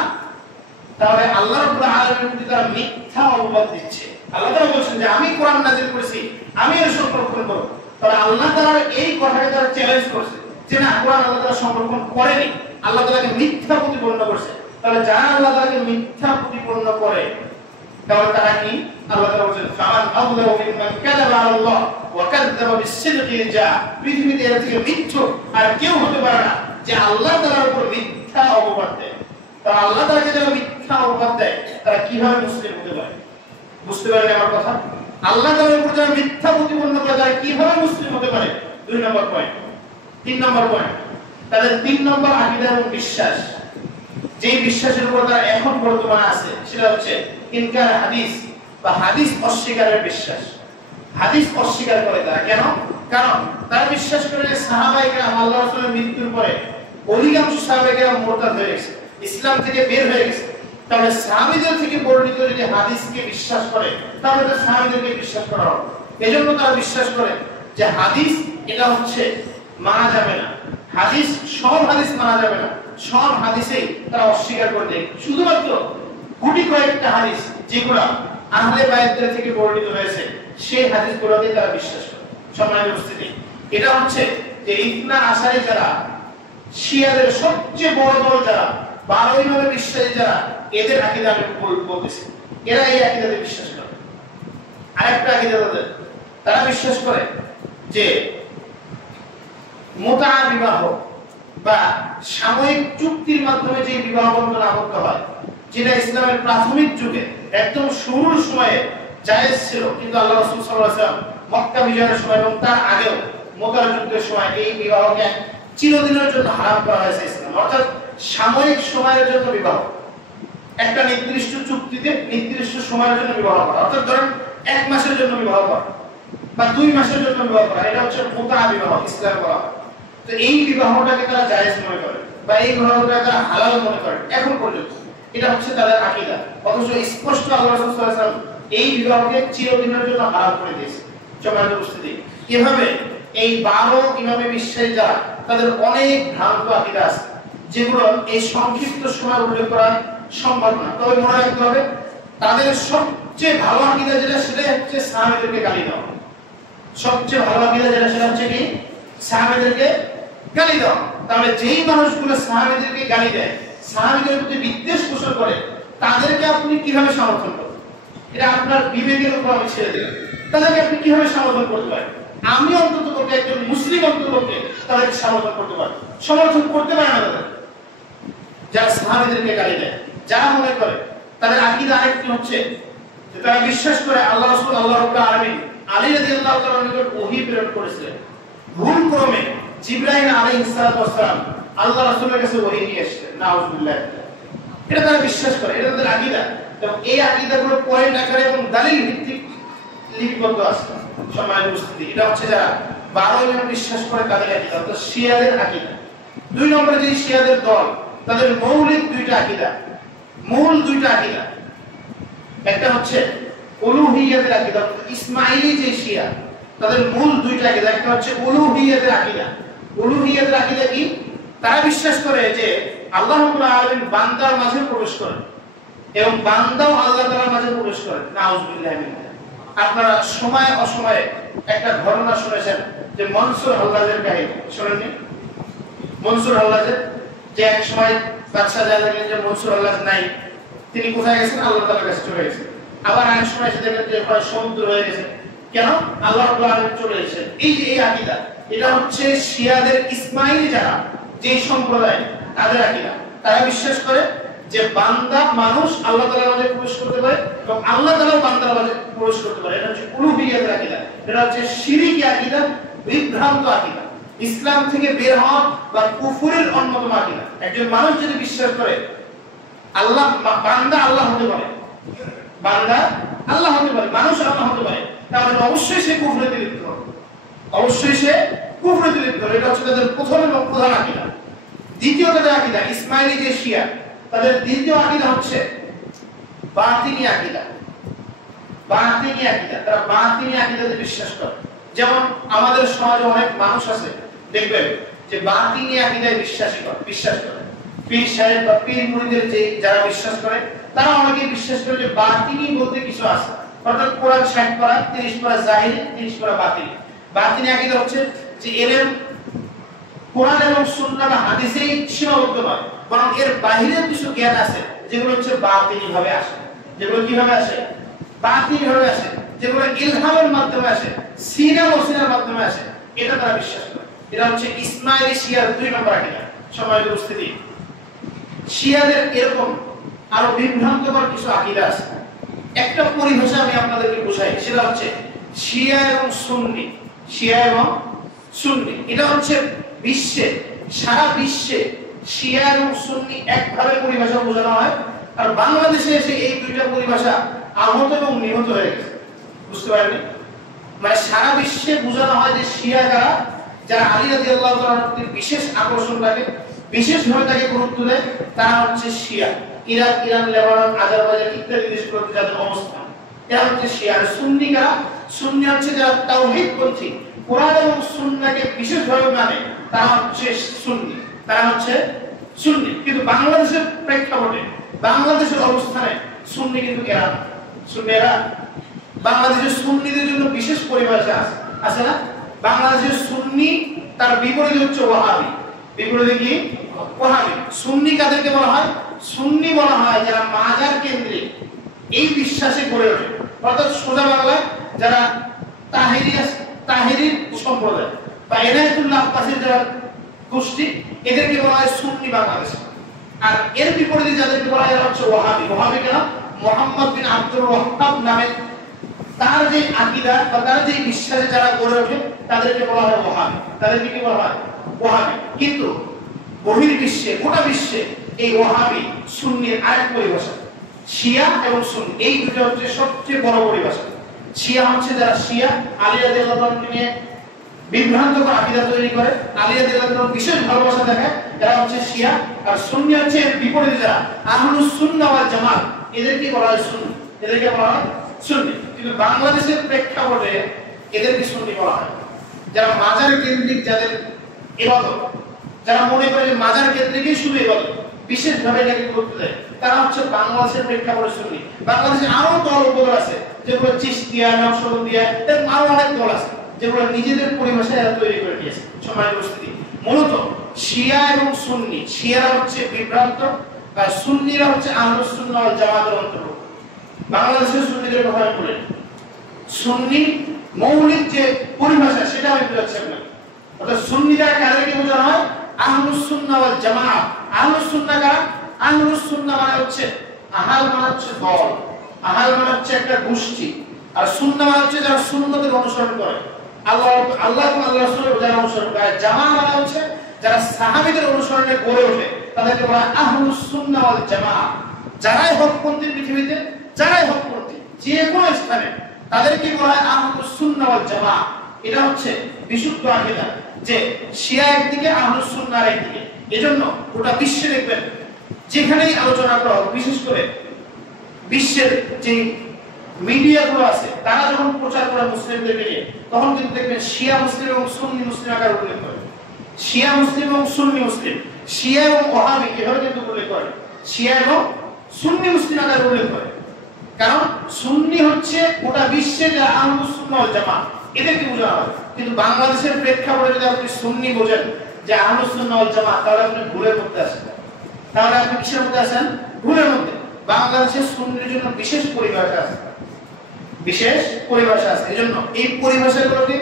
তাহলে আল্লাহ রাব্বুল আলামিনের প্রতি তারা মিথ্যা অপবাদ দিচ্ছে। আল্লাহ তাআলা বলেন যে আমি কোরআন নাযিল করেছি, আমি এর সংরক্ষণ করব। তাহলে আল্লাহ তাআলা এই কথাকে তারা চ্যালেঞ্জ করছে যে না, কোরআন আল্লাহ তাআলা সংরক্ষণ করেনি, আল্লাহ তাআলাকে মিথ্যা প্রতিপন্ন করছে। তাহলে যারা আল্লাহ তাআলাকে মিথ্যা প্রতিপন্ন করে তাহলে তারা কি? আল্লাহ তাআলা বলেন ফামান আযলামু মিম্মান কাযাবা আলাল্লাহ ওয়া কাযাবা বিস-সিদকি যা, পৃথিবীতে এর থেকে মিথ্যুক আর কেউ হতে পারে না যে আল্লাহ তাআলার উপর মিথ্যা অপবাদ দেয়। তারা আল্লাহ তাআলাকে যারা মিথ্যা অপবাদ দেয় তারা কিভাবে মুসলিম হতে পারে? বুঝতে পারেন আমার কথা? আল্লাহ তাআলার উপর যারা মিথ্যা প্রতিপন্ন করে তারা কিভাবে মুসলিম হতে পারে? 2 নম্বর পয়েন্ট। 3 নম্বর পয়েন্ট, তাদের 3 নম্বর আকীদা এবং বিশ্বাস, যে বিশ্বাসের উপর তারা এখন বর্তমানে আছে সেটা হচ্ছে ইনকার হাদিস বা হাদিস অস্বীকারের বিশ্বাস। হাদিস অস্বীকার করে তারা কেন? কারণ তারা বিশ্বাস করে যে সাহাবায়ে কেরাম আল্লাহ রাসূলের মৃত্যুর পরে অধিকাংশ সাহাবায়ে কেরাম মুরতাদ হয়ে গেছে, ইসলাম থেকে বের হয়ে গেছে। তাহলে সাহাবীদের থেকে বর্ণিত যদি হাদিসকে বিশ্বাস করে তাহলে তো সাহাবীদেরকে বিশ্বাস করা হবে। এজন্য তারা বিশ্বাস করে যে হাদিস এটা হচ্ছে মানা যাবে না, হাদিস সব হাদিস মানা যাবে না, সব হাদিসেই তারা অস্বীকার করে দেয়। শুধুমাত্র গুটি কয়েকটা হাদিস যেগুলো আহলে বায়াতদের থেকে বর্ণিত হয়েছে সেই হাদিসগুলোকে তারা বিশ্বাস করে। সম্মানিত উপস্থিতি, এটা হচ্ছে যে ইথনা আশারি যারা শিয়াদের সবচেয়ে বড় দল, যারা 12 ইমামের বিশ্বাসী যারা, এদের আকীদা আমি বলতেছি, এরা এই আকীদাতে বিশ্বাস করে। আরেকটা আকীদা তারা বিশ্বাস করে যে মুতা বিবাহ বা সাময়িক চুক্তির মাধ্যমে যে বিবাহ বন্ধন আবদ্ধ হয়, যেটা ইসলামের প্রাথমিক যুগে একদম শুরুর সময়ে জায়েজ ছিল, কিন্তু আল্লাহ রাসূল সাল্লাল্লাহু আলাইহি ওয়াসাল্লাম মক্কা বিজয়ের সময় এবং তার আগেও মুতার যুদ্ধের সময় এই বিবাহকে চিরদিনের জন্য হারাম করা হয়েছে ইসলাম। অর্থাৎ সাময়িক সময়ের জন্য বিবাহ, একটা নির্দিষ্ট চুক্তিতে নির্দিষ্ট সময়ের জন্য বিবাহ করা, অর্থাৎ ধরেন 1 মাসের জন্য বিবাহ করা বা 2 মাসের জন্য বিবাহ করা, এটা হচ্ছে মুতা বিবাহ ইসলামে বলা হয়। তো এই বিবাহটাকে তারা জায়েজ মনে করে বা এই বিবাহটাকে তারা হালাল মনে করে এখন পর্যন্ত, এটা হচ্ছে তাদের আকীদা। অথচ স্পষ্ট আল্লাহ রাসূল সাল্লাল্লাহু আলাইহি ওয়াসাল্লাম এই বিবাহকে চিরদিনের জন্য হারাম করে দিয়েছে। সম্মানিত উপস্থিতি, এভাবে এই 12 ইমামে বিশ্বাসী যারা, তাদের অনেক ভ্রান্ত আকীদা আছে যেগুলো এই সংক্ষিপ্ত সময় উল্লেখ করা সম্ভব না। তবে মনে রাখতে হবে তাদের সবচেয়ে ভালো আকীদা যেটা, সেটা হচ্ছে সাহাবীদেরকে গালি দেওয়া। সবচেয়ে ভালো আকীদা যেটা, সেটা হচ্ছে কি? সাহাবীদেরকে গালি দেওয়া। তাহলে যেই মানুষগুলো সাহাবীদেরকে গালি দেয়, সাহাবীদের প্রতি বিদ্বেষ পোষণ করে, তাদেরকে আপনি কিভাবে সমর্থন করবেন? এটা আপনার বিবেকের উপর আমি ছেড়ে দিলাম। তাদেরকে আপনি কিভাবে সমর্থন করতে পারেন? আমি অন্ততপক্ষে একজন মুসলিম অন্ততপক্ষে তাদেরকে সমর্থন করতে পারি, সমর্থন করতে পারে না তাদের যারা সাহাবীদেরকে গালি দেয়। যারা মনে করে তাদের আকীদা আরেকটি হচ্ছে যে তারা বিশ্বাস করে আল্লাহ রাসূল আল্লাহ রাব্বুল আলামিন আলী রাদিয়াল্লাহু তাআলার নিকট ওহী প্রেরণ করেছিলেন। ভুল ক্রমে জিবরাইল আলাইহিস সালাম আল্লাহ রাসূলের কাছে ওহী নিয়ে এসেছেন, নাউযুবিল্লাহ। এটা তারা বিশ্বাস করে, এটা তাদের আকীদা। এবং এই আকীদাগুলো পয়েন্ট আকারে এবং দলিল ভিত্তিক লিপিবদ্ধ আছে। সম্মানিত উপস্থিতি, এটা হচ্ছে যারা 12 ইমাম বিশ্বাস করে তাদের আকীদা, অর্থাৎ শিয়াদের আকীদা। 2 নম্বরে যে শিয়াদের দল, তাদের মৌলিক 2টা আকীদা, মূল 2টা আকীদা। একটা হচ্ছে উলুহিয়াতের আকীদা, ইসমাইলি যে শিয়া, তাদের মূল 2টা আকীদা। একটা হচ্ছে উলুহিয়াতের আকীদা। উলুহিয়াতের আকীদা কি? তারা বিশ্বাস করে যে আল্লাহ রাব্বুল আলামিন বান্দার মাঝে প্রবেশ করেন এবং বান্দাও আল্লাহ তাআলার মাঝে প্রবেশ করেন। নাউযুবিল্লাহ মিন। আপনারা সময় অসময়ে একটা ঘটনা শুনেছেন যে মনসুর হাল্লাজের কাহিনী, শুনেননি? মনসুর হাল্লাজের যে এক সময় বাদশা জানলেন যে মনসুর হাল্লাজ নাই, তিনি কোথায় গেছেন? আল্লাহ তাআলার কাছে চলে গেছেন। আবার আরেক সময় এসে দেখেন যে সমুদ্র হয়ে গেছে। কেন? আল্লাহ রাব্বুল আলামিন চলে এসেছেন। এই যে এই আকীদা, এটা হচ্ছে শিয়াদের ইসমাইলি যারা, যে সম্প্রদায়, তাদের আকীদা। তারা বিশ্বাস করে যে বান্দা মানুষ আল্লাহ তাআলার মাঝে প্রবেশ করতে পারে এবং আল্লাহ তাআলাও বান্দার মাঝে প্রবেশ করতে পারে। এটা হচ্ছে উলুহিয়াতের আকীদা। এটা হচ্ছে শিরকি আকীদা, বিভ্রান্ত আকীদা, ইসলাম থেকে বের হওয়া বা কুফরের অন্যতম আকীদা। একজন মানুষ যদি বিশ্বাস করে আল্লাহ বান্দা আল্লাহ হতে পারে, বান্দা আল্লাহ হতে পারে, মানুষ আল্লাহ হতে পারে, তাহলে অবশ্যই সে কুফরিতে লিপ্ত হবে, অবশ্যই সে কুফরিতে লিপ্ত হবে। এটা হচ্ছে তাদের প্রথম এবং প্রধান আকীদা। দ্বিতীয় তাদের আকীদা ইসমাইলি যে শিয়া, তাদের দ্বিতীয় আকীদা হচ্ছে বাতিনি আকীদা। বাতিনি আকীদা, তারা বাতিনি আকীদাতে বিশ্বাস করে। যেমন আমাদের সমাজে অনেক মানুষ আছে দেখবেন যে বাতিনি আকীদায় বিশ্বাস করে। পীর সাহেব বা পীর মুরিদের যে যারা বিশ্বাস করে তারা অনেকে বিশ্বাস করে যে বাতিনি বলতে কিছু আছে, অর্থাৎ কোরআন 60 পারা, 30 পারা জাহিরি, 30 পারা বাতিনি। বাতিনি আকীদা হচ্ছে যে এলেম কোরআন এবং সুন্নাহ বা হাদিসেই সীমাবদ্ধ নয়, বরং এর বাইরে কিছু জ্ঞান আছে যেগুলো হচ্ছে বাতিনি ভাবে আসে। যেগুলো কিভাবে আসে? বাতিনি ভাবে আসে, যেগুলো ইলহামের মাধ্যমে আসে, সিনা ওসিনার মাধ্যমে আসে। এটা তারা বিশ্বাস করে। এটা হচ্ছে ইসমাইলি শিয়ার 2 নম্বর আকীদা। সম্মানিত উপস্থিতি, শিয়াদের এরকম আরো বিভ্রান্তকর কিছু আকীদা আছে। একটা পরিভাষা আমি আপনাদেরকে বোঝাই, সেটা হচ্ছে শিয়া এবং সুন্নি। শিয়া এবং সুন্নি এটা হচ্ছে বিশ্বে, সারা বিশ্বে শিয়া এবং সুন্নি একভাবে পরিভাষা বোঝানো হয়, আর বাংলাদেশে এসে এই দুইটা পরিভাষা আহত এবং নিহত হয়ে গেছে। বুঝতে পারেননি? মানে সারা বিশ্বে বোঝানো হয় যে শিয়া যারা আলী রাদিয়াল্লাহু তাআলার প্রতি বিশেষ আকর্ষণ রাখে, বিশেষভাবে তাকে গুরুত্ব দেয়, তারা হচ্ছে শিয়া। ইরাক, ইরান, লেবানন, আজারবাইজান ইত্যাদি দেশগুলোতে যাদের অবস্থান, এরা হচ্ছে শিয়া। আর সুন্নি কারা? সুন্নি হচ্ছে যারা তাওহীদপন্থী, কোরআন এবং সুন্নাহকে বিশেষভাবে মানে, তারা হচ্ছে সুন্নি। তারা হচ্ছে সুন্নি। কিন্তু বাংলাদেশের প্রেক্ষাপটে, বাংলাদেশের অবস্থানে সুন্নি কিন্তু এরা না। সুন্নিরা বাংলাদেশের সুন্নিদের জন্য বিশেষ পরিভাষা আছে না? বাংলাদেশের সুন্নি তার বিপরীত হচ্ছে ওয়াহাবি। বিপরীতে কি? ওয়াহাবি। সুন্নি কাদেরকে বলা হয়? সুন্নি বলা হয় যারা মাজার কেন্দ্রিক এই বিশ্বাসে গড়ে ওঠে, অর্থাৎ সোজা বাংলায় যারা তাহেরি সম্প্রদায় বা এনায়েতুল্লাহ আব্বাসীর যারা গোষ্ঠী, এদেরকে বলা হয় সুন্নি বাংলাদেশ। আর এর বিপরীতে যাদেরকে বলা হয় হচ্ছে ওয়াহাবি। ওয়াহাবি কেন? মুহাম্মদ বিন আব্দুল ওয়াহ্হাব নামে তার যে আকীদা বা তার যে বিশ্বাসে যারা গড়ে ওঠে তাদেরকে বলা হয় ওয়াহাবি। তাদেরকে কি বলা হয়? ওয়াহাবি। কিন্তু বহির্বিশ্বে, গোটা বিশ্বে এই ওয়াহাবি সুন্নির আরেক পরিভাষা। শিয়া এবং সুন্নি এই দুটো হচ্ছে সবচেয়ে বড় পরিভাষা। শিয়া হচ্ছে যারা শিয়া আলী রাদিয়াল্লাহু আনহু নিয়ে বিভ্রান্তকর আকীদা তৈরি করে, আলী রাদিয়াল্লাহু আনহু বিশেষ ভালোবাসা দেখায়, এরা হচ্ছে শিয়া। আর সুন্নি হচ্ছে এর বিপরীতে যারা আহলুস সুন্নাহ ওয়াল জামাত, এদেরকে বলা হয় সুন্নি। এদেরকে বলা হয় সুন্নি। কিন্তু বাংলাদেশের প্রেক্ষাপটে এদেরকে সুন্নি বলা হয় যারা মাজার কেন্দ্রিক, যাদের ইবাদত, যারা মনে করে যে মাজার কেন্দ্রিকই শুধু ইবাদত, বিশেষভাবে এটাকে গুরুত্ব দেয়, তারা হচ্ছে বাংলাদেশের প্রেক্ষাপটে সুন্নি। বাংলাদেশে আরো দল উপদল আছে যেগুলো চিশতিয়া, নকশবন্দিয়া, এরকম আরো অনেক দল আছে যেগুলো নিজেদের পরিভাষায় এরা তৈরি করে নিয়েছে। সম্মানিত উপস্থিতি, মূলত শিয়া এবং সুন্নি, শিয়ারা হচ্ছে বিভ্রান্ত আর সুন্নিরা হচ্ছে আহলুস সুন্নাহ ওয়াল জামাতের অন্তর্ভুক্ত। বাংলাদেশের সুন্নিদের কথা বলেন, সুন্নি মৌলিক যে পরিভাষা সেটা আমি বোঝাচ্ছি আপনাকে। অর্থাৎ সুন্নিরা কাদেরকে বোঝানো হয়? আহলুস সুন্নাহ ওয়াল জামাত। আহলুস সুন্নাহ কারা? আহলুস সুন্নাহ মানে হচ্ছে, আহল মানে হচ্ছে দল, আহল মানে হচ্ছে একটা গোষ্ঠী, আর সুন্নাহ মানে হচ্ছে যারা সুন্নতের অনুসরণ করে, আল্লাহ এবং আল্লাহর রাসূলের যারা অনুসরণ করে। জামাত মানে হচ্ছে যারা সাহাবীদের অনুসরণে গড়ে ওঠে, তাদেরকে বলা হয় আহলুস সুন্নাহ ওয়াল জামাত। যারাই হকপন্থী পৃথিবীতে, যারাই হকপন্থী যে কোনো স্থানে, তাদেরকে বলা হয় আহলুস সুন্নাহ ওয়াল জামাত। এটা হচ্ছে বিশুদ্ধ আকীদা যে শিয়া একদিকে, আহলুস সুন্নাহ একদিকে। এজন্য গোটা বিশ্বে দেখবেন যেখানেই আলোচনা করা হোক, বিশেষ করে বিশ্বের যে মিডিয়াগুলো আছে তারা যখন প্রচার করে মুসলিমদেরকে নিয়ে, তখন কিন্তু দেখবেন শিয়া মুসলিম এবং সুন্নি মুসলিম আকারে উল্লেখ করে। শিয়া মুসলিম এবং সুন্নি মুসলিম, শিয়া এবং ওয়াহাবি এভাবে কিন্তু উল্লেখ করে, শিয়া এবং সুন্নি মুসলিম আকারে উল্লেখ করে। কারণ সুন্নি হচ্ছে গোটা বিশ্বে যারা আহলুস সুন্নাহ ওয়াল জামাত, এদেরকে বোঝানো হয়। কিন্তু বাংলাদেশের প্রেক্ষাপটে যদি আপনি সুন্নি বোঝেন যে আহলুস সুন্নাহ ওয়াল জামাত, তাহলে আপনি ভুলের মধ্যে আসেন। তাহলে আপনি কিসের মধ্যে আসেন? ভুলের মধ্যে। বাংলাদেশের সুন্নির জন্য বিশেষ পরিভাষা আছে, বিশেষ পরিভাষা আছে। এজন্য এই পরিভাষাগুলোকে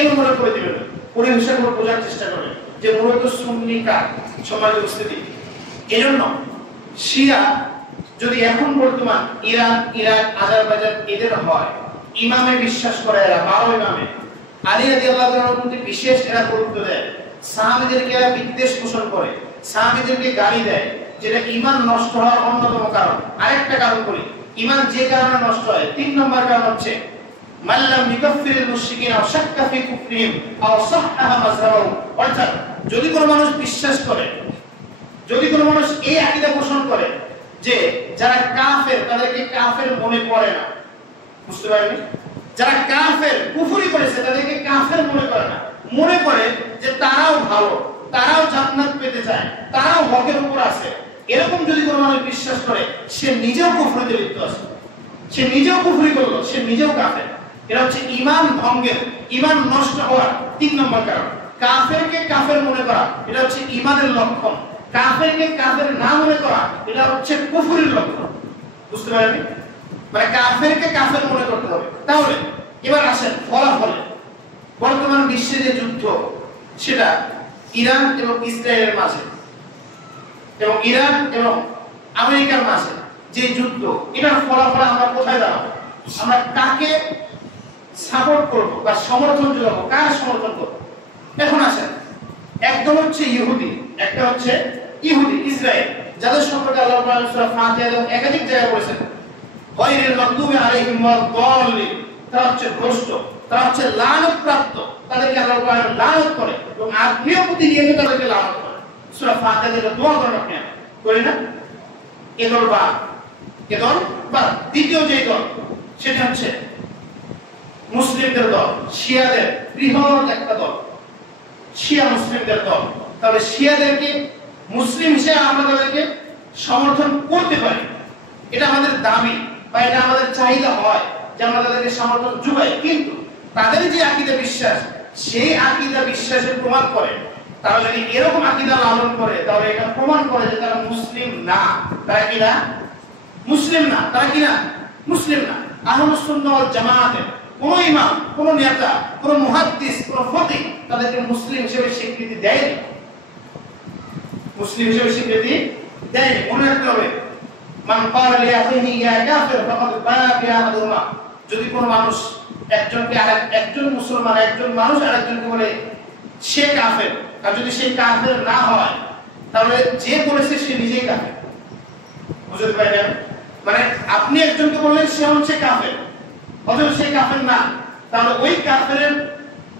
এলোমেলো করে দিবেন, পরিভাষাগুলো বোঝার চেষ্টা করবেন যে মূলত সুন্নি কার। সমাজের উপস্থিতি, এজন্য শিয়া যদি এখন বর্তমান ইরান, ইরাক, আজারবাইজান এদের হয়, ইমামে বিশ্বাস করে এরা, 12 ইমামে, আলী রাদিয়াল্লাহু তাআলার প্রতি বিশেষ এরা গুরুত্ব দেয়, সাহাবীদেরকে বিদ্বেষ পোষণ করে, সাহাবীদেরকে গালি দেয়, যেটা ঈমান নষ্ট হওয়ার অন্যতম কারণ। আরেকটা কারণ বলি, ঈমান যে কারণে নষ্ট হয়, 3 নম্বর কারণ হচ্ছে মাল্লাম ইউকাফিরুল মুশরিকিন আও শাক্কা ফি কুফরিহিম আও সাহহাহা মাযহাবাহু। অর্থাৎ যদি কোনো মানুষ বিশ্বাস করে, যদি কোনো মানুষ এই আকীদা পোষণ করে যে যারা কাফের তাদেরকে কাফের মনে করে না, বুঝতে পারেননি? যারা কাফের কুফরি করেছে তাদেরকে কাফের মনে করে না, মনে করে যে তারাও ভালো, তারাও জান্নাত পেতে চায়, তারাও হকের উপর আছে, এরকম যদি কোনো মানুষ বিশ্বাস করে সে নিজেও কুফরিতে লিপ্ত আছে, সে নিজেও কুফরি করলো, সে নিজেও কাফের। এটা হচ্ছে ঈমান ভঙ্গের, ঈমান নষ্ট হওয়ার 3 নম্বর কারণ। কাফেরকে কাফের মনে করা এটা হচ্ছে ঈমানের লক্ষণ, কাফেরকে কাফের না মনে করা এটা হচ্ছে কুফরির লক্ষণ। বুঝতে পারেননি? মানে কাফেরকে কাফের মনে করতে হবে। তাহলে এবার আসেন ফলাফলে। বর্তমান বিশ্বে যে যুদ্ধ, সেটা ইরান এবং ইসরায়েলের মাঝে এবং ইরান এবং আমেরিকার মাঝে যে যুদ্ধ, এটার ফলাফল আমরা কোথায় দাঁড়াবো? আমরা কাকে সাপোর্ট করব বা সমর্থন জানাবো, কার সমর্থন করব? এখন আসেন, একদম হচ্ছে ইহুদি, একটা হচ্ছে ইহুদি ইসরায়েল, যাদের সম্পর্কে আল্লাহ তাআলা সূরা ফাতিহা একাধিক জায়গায় বলেছেন গায়রিল মাগদুবি আলাইহিম ওয়াদ-দাল্লিন, তারা হচ্ছে ভ্রষ্ট, তারা হচ্ছে লানতপ্রাপ্ত, তাদেরকে আল্লাহ তাআলা লানত করে এবং আপনিও প্রতিনিয়ত তাদেরকে লানত করে। সূরা ফাতিহাতে দোয়া করেন আপনি, করেন না? এদল বা দ্বিতীয় যে দল, সেটা হচ্ছে মুসলিমদের দল, শিয়াদের বৃহৎ একটা দল, শিয়া মুসলিমদের দল। তাহলে শিয়াদেরকে মুসলিম হিসেবে আমরা তাদেরকে সমর্থন করতে পারি, এটা আমাদের দাবি বা এটা আমাদের চাহিদা হয় যে আমরা তাদেরকে সমর্থন যোগাই। কিন্তু তাদের যে আকীদা বিশ্বাস, সেই আকীদা বিশ্বাসের প্রমাণ করে, তারা যদি এরকম আকীদা লালন করে, তাহলে এটা প্রমাণ করে যে তারা মুসলিম না। তারা কি না? মুসলিম না। তারা কি না? মুসলিম না। আহলুস সুন্নাহ ওয়াল জামায়াতের কোন ইমাম, কোন নেতা, কোন মুহাদ্দিস, কোন ফকিহ তাদেরকে মুসলিম হিসেবে স্বীকৃতি দেয়নি, মুসলিম হিসেবে স্বীকৃতি দেয়নি। মনে রাখতে হবে, মান ক্বালা লিআখিহি ইয়া কাফির ফাকাদ বা'a বিআহাদুমা। যদি কোন মানুষ একজন মুসলমান, একজন মানুষ আরেকজনকে বলে সে কাফের, আর যদি সে কাফের না হয়, তাহলে যে বলেছে সে নিজেই কাফের। বুঝতে পারলেন? মানে আপনি একজনকে বললেন সে হচ্ছে কাফের, অথচ সে কাফের না, তাহলে ওই কাফেরের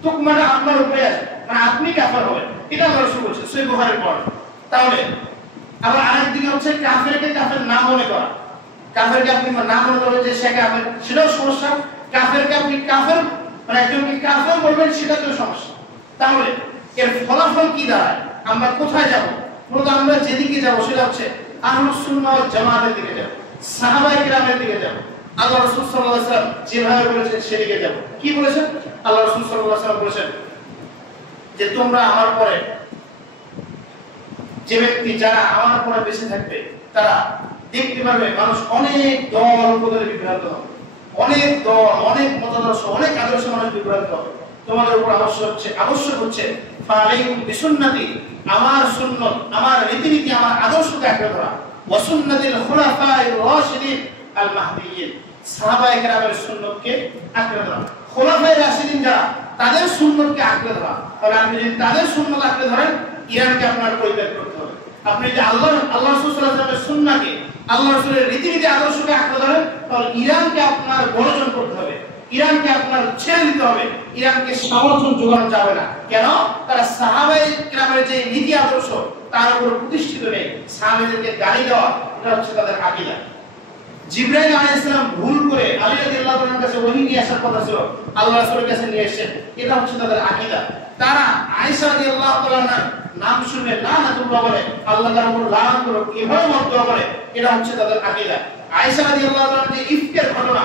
তুকমাটা আপনার উপরে আছে, মানে আপনি কাফের হবেন। এটা আমরা শুরু করছি সহিহ বুখারীর পর। তাহলে আবার আরেকদিকে হচ্ছে কাফেরকে কাফের না মনে করা। কাফেরকে আপনি না মনে করবেন যে সে কাফের, সেটাও সমস্যা। কাফেরকে আপনি কাফের, মানে একজনকে কাফের বলবেন, সেটাতেও সমস্যা। তাহলে এর ফলাফল কি দাঁড়ায়? আমরা কোথায় যাব? মূলত আমরা যেদিকে যাব সেটা হচ্ছে আহলুস সুন্নাহ ওয়াল জামাতের দিকে যাব, সাহাবায়ে কেরামের দিকে যাব। আল্লাহ রাসূল সাল্লাল্লাহু আলাইহি ওয়াসাল্লাম যেভাবে বলেছেন সেদিকে যাব। কি বলেছেন? আল্লাহ রাসূল সাল্লাল্লাহু আলাইহি ওয়াসাল্লাম বলেছেন যে তোমরা আমার পরে, যে ব্যক্তি যারা আমার পরে বেঁচে থাকবে, তারা দেখতে পারবে মানুষ অনেক দল উপদলে বিভ্রান্ত হবে, অনেক দল, অনেক মতাদর্শ, অনেক আদর্শ মানুষ বিভ্রান্ত হবে। তোমাদের উপর আবশ্যক হচ্ছে ফালাইকুম বিসুন্নতি, আমার সুন্নাত, আমার রীতিনীতি, আমার আদর্শকে আঁকড়ে ধরা, ওয়া সুন্নাতিল খুলাফায়ে রাশিদিন আল মাহদিয়্যিন, সাহাবায়ে কেরামের সুন্নাতকে আঁকড়ে ধরা। খুলাফায়ে রাশিদিন যারা, তাদের সুন্নাতকে আঁকড়ে ধরা। তাহলে আপনি যদি তাদের সুন্নাত আঁকড়ে ধরেন, ইরানকে আপনার পরিত্যাগ করতে হবে। আপনি যদি আল্লাহ রাসূল সাল্লাল্লাহু আলাইহি ওয়াসাল্লামের সুন্নাহকে, আল্লাহ রাসূলের রীতিনীতি, আদর্শকে আঁকড়ে ধরেন, তাহলে ইরানকে আপনার বর্জন করতে হবে, ইরানকে আপনার ছেড়ে দিতে হবে, ইরানকে সমর্থন যোগানো যাবে না। কেন? তারা সাহাবায়ে কেরামের যে নীতি আদর্শ তার উপর প্রতিষ্ঠিত নেই। সাহাবাদেরকে গালি দেওয়া, এটা হচ্ছে তাদের আকীদা। জিবরাইল আলাইহিস সালাম ভুল করে আলী রাদিয়াল্লাহু তাআলার কাছে ওহী নিয়ে আসার কথা ছিল, আল্লাহ রাসূলের কাছে নিয়ে এসেছেন, এটা হচ্ছে তাদের আকীদা। তারা আয়েশা রাদিয়াল্লাহু তাআলার নাম শুনে লানাতুল্লাহ বলে, আল্লাহ তার উপর লানত করো, এভাবে মন্তব্য করে, এটা হচ্ছে তাদের আকীদা। আয়েশা রাদিয়াল্লাহু তাআলার যে ইফকের ঘটনা,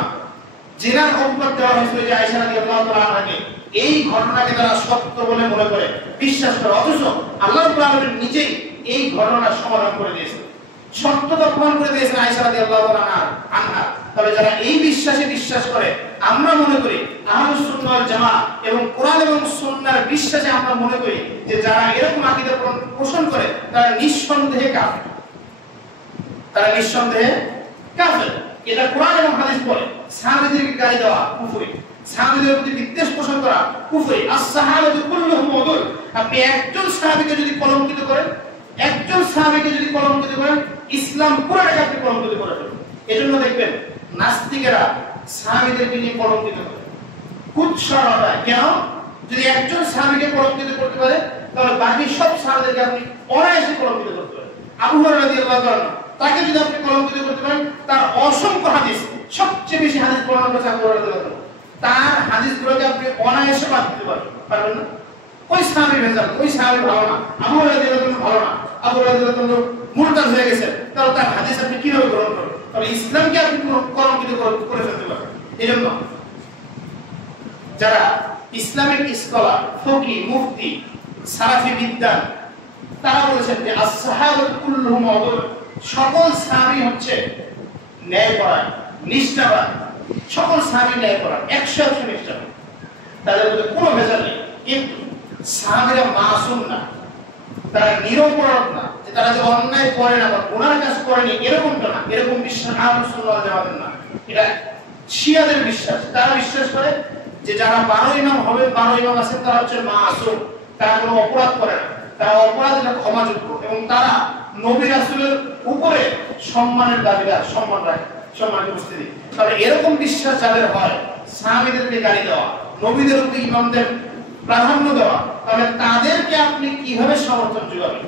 জিনার অপবাদ দেওয়া হয়েছিল যে আয়েশা রাদিয়াল্লাহু তাআলা আনহাকে, এই ঘটনাকে তারা সত্য বলে মনে করে বিশ্বাস করে, অথচ আল্লাহ রাব্বুল আলামিন নিজেই এই ঘটনার সমাধান করে দিয়েছেন, সত্যতা প্রমাণ করে দিয়েছেন আয়েশা রাদিয়াল্লাহু তাআলা আনহা। তাহলে যারা এই বিশ্বাসে বিশ্বাস করে, আমরা মনে করি আহলুস সুন্নাহ ওয়াল জামাত এবং কোরআন এবং সুন্নাহর বিশ্বাসে আমরা মনে করি যে যারা এরকম আকীদা পোষণ করে তারা নিঃসন্দেহে কাফের, তারা নিঃসন্দেহে কাফের। এটা কোরআন এবং হাদিস বলে। সাহাবীদেরকে গালি দেওয়া কুফরি, সাহাবীদের প্রতি বিদ্বেষ পোষণ করা কুফরি। as-সাহাবাতু কুল্লুহুম উদুল। আপনি একজন সাহাবীকে যদি কলঙ্কিত করেন, একজন সাহাবীকে যদি কলঙ্কিত করেন, ইসলাম পুরোটাকে আপনি কলঙ্কিত করে ফেলবেন। এজন্য দেখবেন নাস্তিকেরা সাহাবীদেরকে নিয়ে কলঙ্কিত করে, কুৎসা হয়। কেন? যদি একজন সাহাবীকে কলঙ্কিত করতে পারে, তাহলে বাকি সব সাহাবীদেরকে আপনি অনায়াসে কলঙ্কিত করতে পারেন। আবু হুরায়রা রাদিয়াল্লাহু তাআলা তাকে যদি আপনি কলঙ্কিত করতে পারেন, তার অসংখ্য হাদিস, সবচেয়ে বেশি হাদিস বর্ণনা করেছে আবু হুরায়রা রাদিয়াল্লাহু তাআলা, তার হাদিসগুলোকে আপনি অনায়াসে বাদ দিতে পারবেন না। ওই সাহাবী ভেজাল, ওই সাহাবী ভালো না, আবু হুরায়রা রাদিয়াল্লাহু তাআলা ভালো না, আবু হুরায়রা রাদিয়াল্লাহু তাআলা মুরতাদ হয়ে গেছে, তাহলে তার হাদিস আপনি কিভাবে গ্রহণ করবেন? তাহলে ইসলামকে আপনি কলঙ্কিত করে ফেলতে পারবেন। এজন্য যারা ইসলামিক স্কলার, ফকি, মুফতি, সালাফি বিদ্বান, তারা বলেছেন যে as-সাহাবাতু কুল্লুহুম উদুল। সকল সাহাবী হচ্ছে ন্যায়পরায়ণ, নিষ্ঠাবান। সকল সাহাবী ন্যায়পরায়ণ, 100% নিষ্ঠাবান, তাদের মধ্যে কোনো ভেজাল নেই। কিন্তু সাহাবীরা মাসুম না, তারা নিরপরাধ না, যে তারা যে অন্যায় করে না বা গুনাহ কাজ করেনি এরকমটা না। এরকম বিশ্বাস আহলে সুন্নাহ ওয়াল জামাতের না। এটা শিয়াদের বিশ্বাস। তারা বিশ্বাস করে যে যারা 12 ইমাম হবে, 12 ইমাম আছেন, তারা হচ্ছে মাসুম, তারা কোনো অপরাধ করে না, তারা অপরাধটা ক্ষমাযোগ্য, এবং তারা নবী রাসূলের উপরে সম্মানের দাবিদার, সম্মান রাখে, সম্মানের উপস্থিতি। তাহলে এরকম বিশ্বাস যাদের হয়, সাহাবীদেরকে গালি দেওয়া, নবীদের উপরে ইমামদের প্রাধান্য দেওয়া, তাহলে তাদেরকে আপনি কিভাবে সমর্থন যোগাবেন?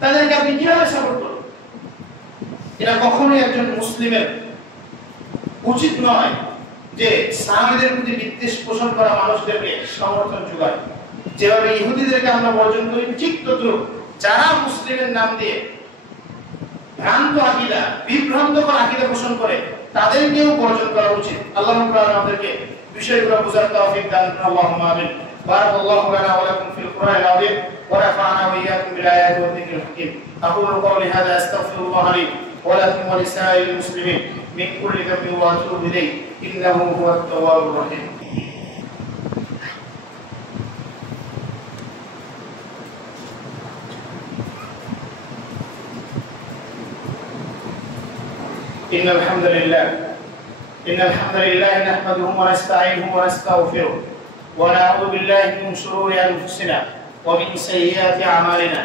তাদেরকে আপনি কিভাবে সাপোর্ট করবেন? এটা কখনোই একজন মুসলিমের উচিত নয় যে সাহাবীদের প্রতি বিদ্বেষ পোষণ করা মানুষদেরকে সমর্থন যোগায়। যেভাবে ইহুদিদেরকে আমরা বর্জন করি, ঠিক তদ্রুপ যারা মুসলিমের নাম দিয়ে ভ্রান্ত আকীদা, বিভ্রান্তকর আকীদা পোষণ করে, তাদেরকেও বর্জন করা উচিত। আল্লাহ তাআলা আমাদেরকে বিষয়গুলো বোঝার তৌফিক দান করুন। আল্লাহুম্মা আমিন। বারাকাল্লাহু লানা ওয়া লাকুম ফিল কুরআনিল আযীম ওয়া নাফা'না ওয়া ইয়্যাকুম বিল আয়াতি ওয়াদ যিকরিল হাকীম। আকুলু কওলি হাযা আস্তাগফিরুল্লাহ লি ওয়া লাকুম ওয়া লিসাইরিল মুসলিমিন মিন কুল্লি যামবিন ওয়া আতুবু ইলাইহি ইন্নাহু হুয়াত তাওয়াবুর রাহিম। إن الحمد لله نحمده ونستعينه ونستغفره ونعوذ بالله من شرور أنفسنا ومن سيئات أعمالنا.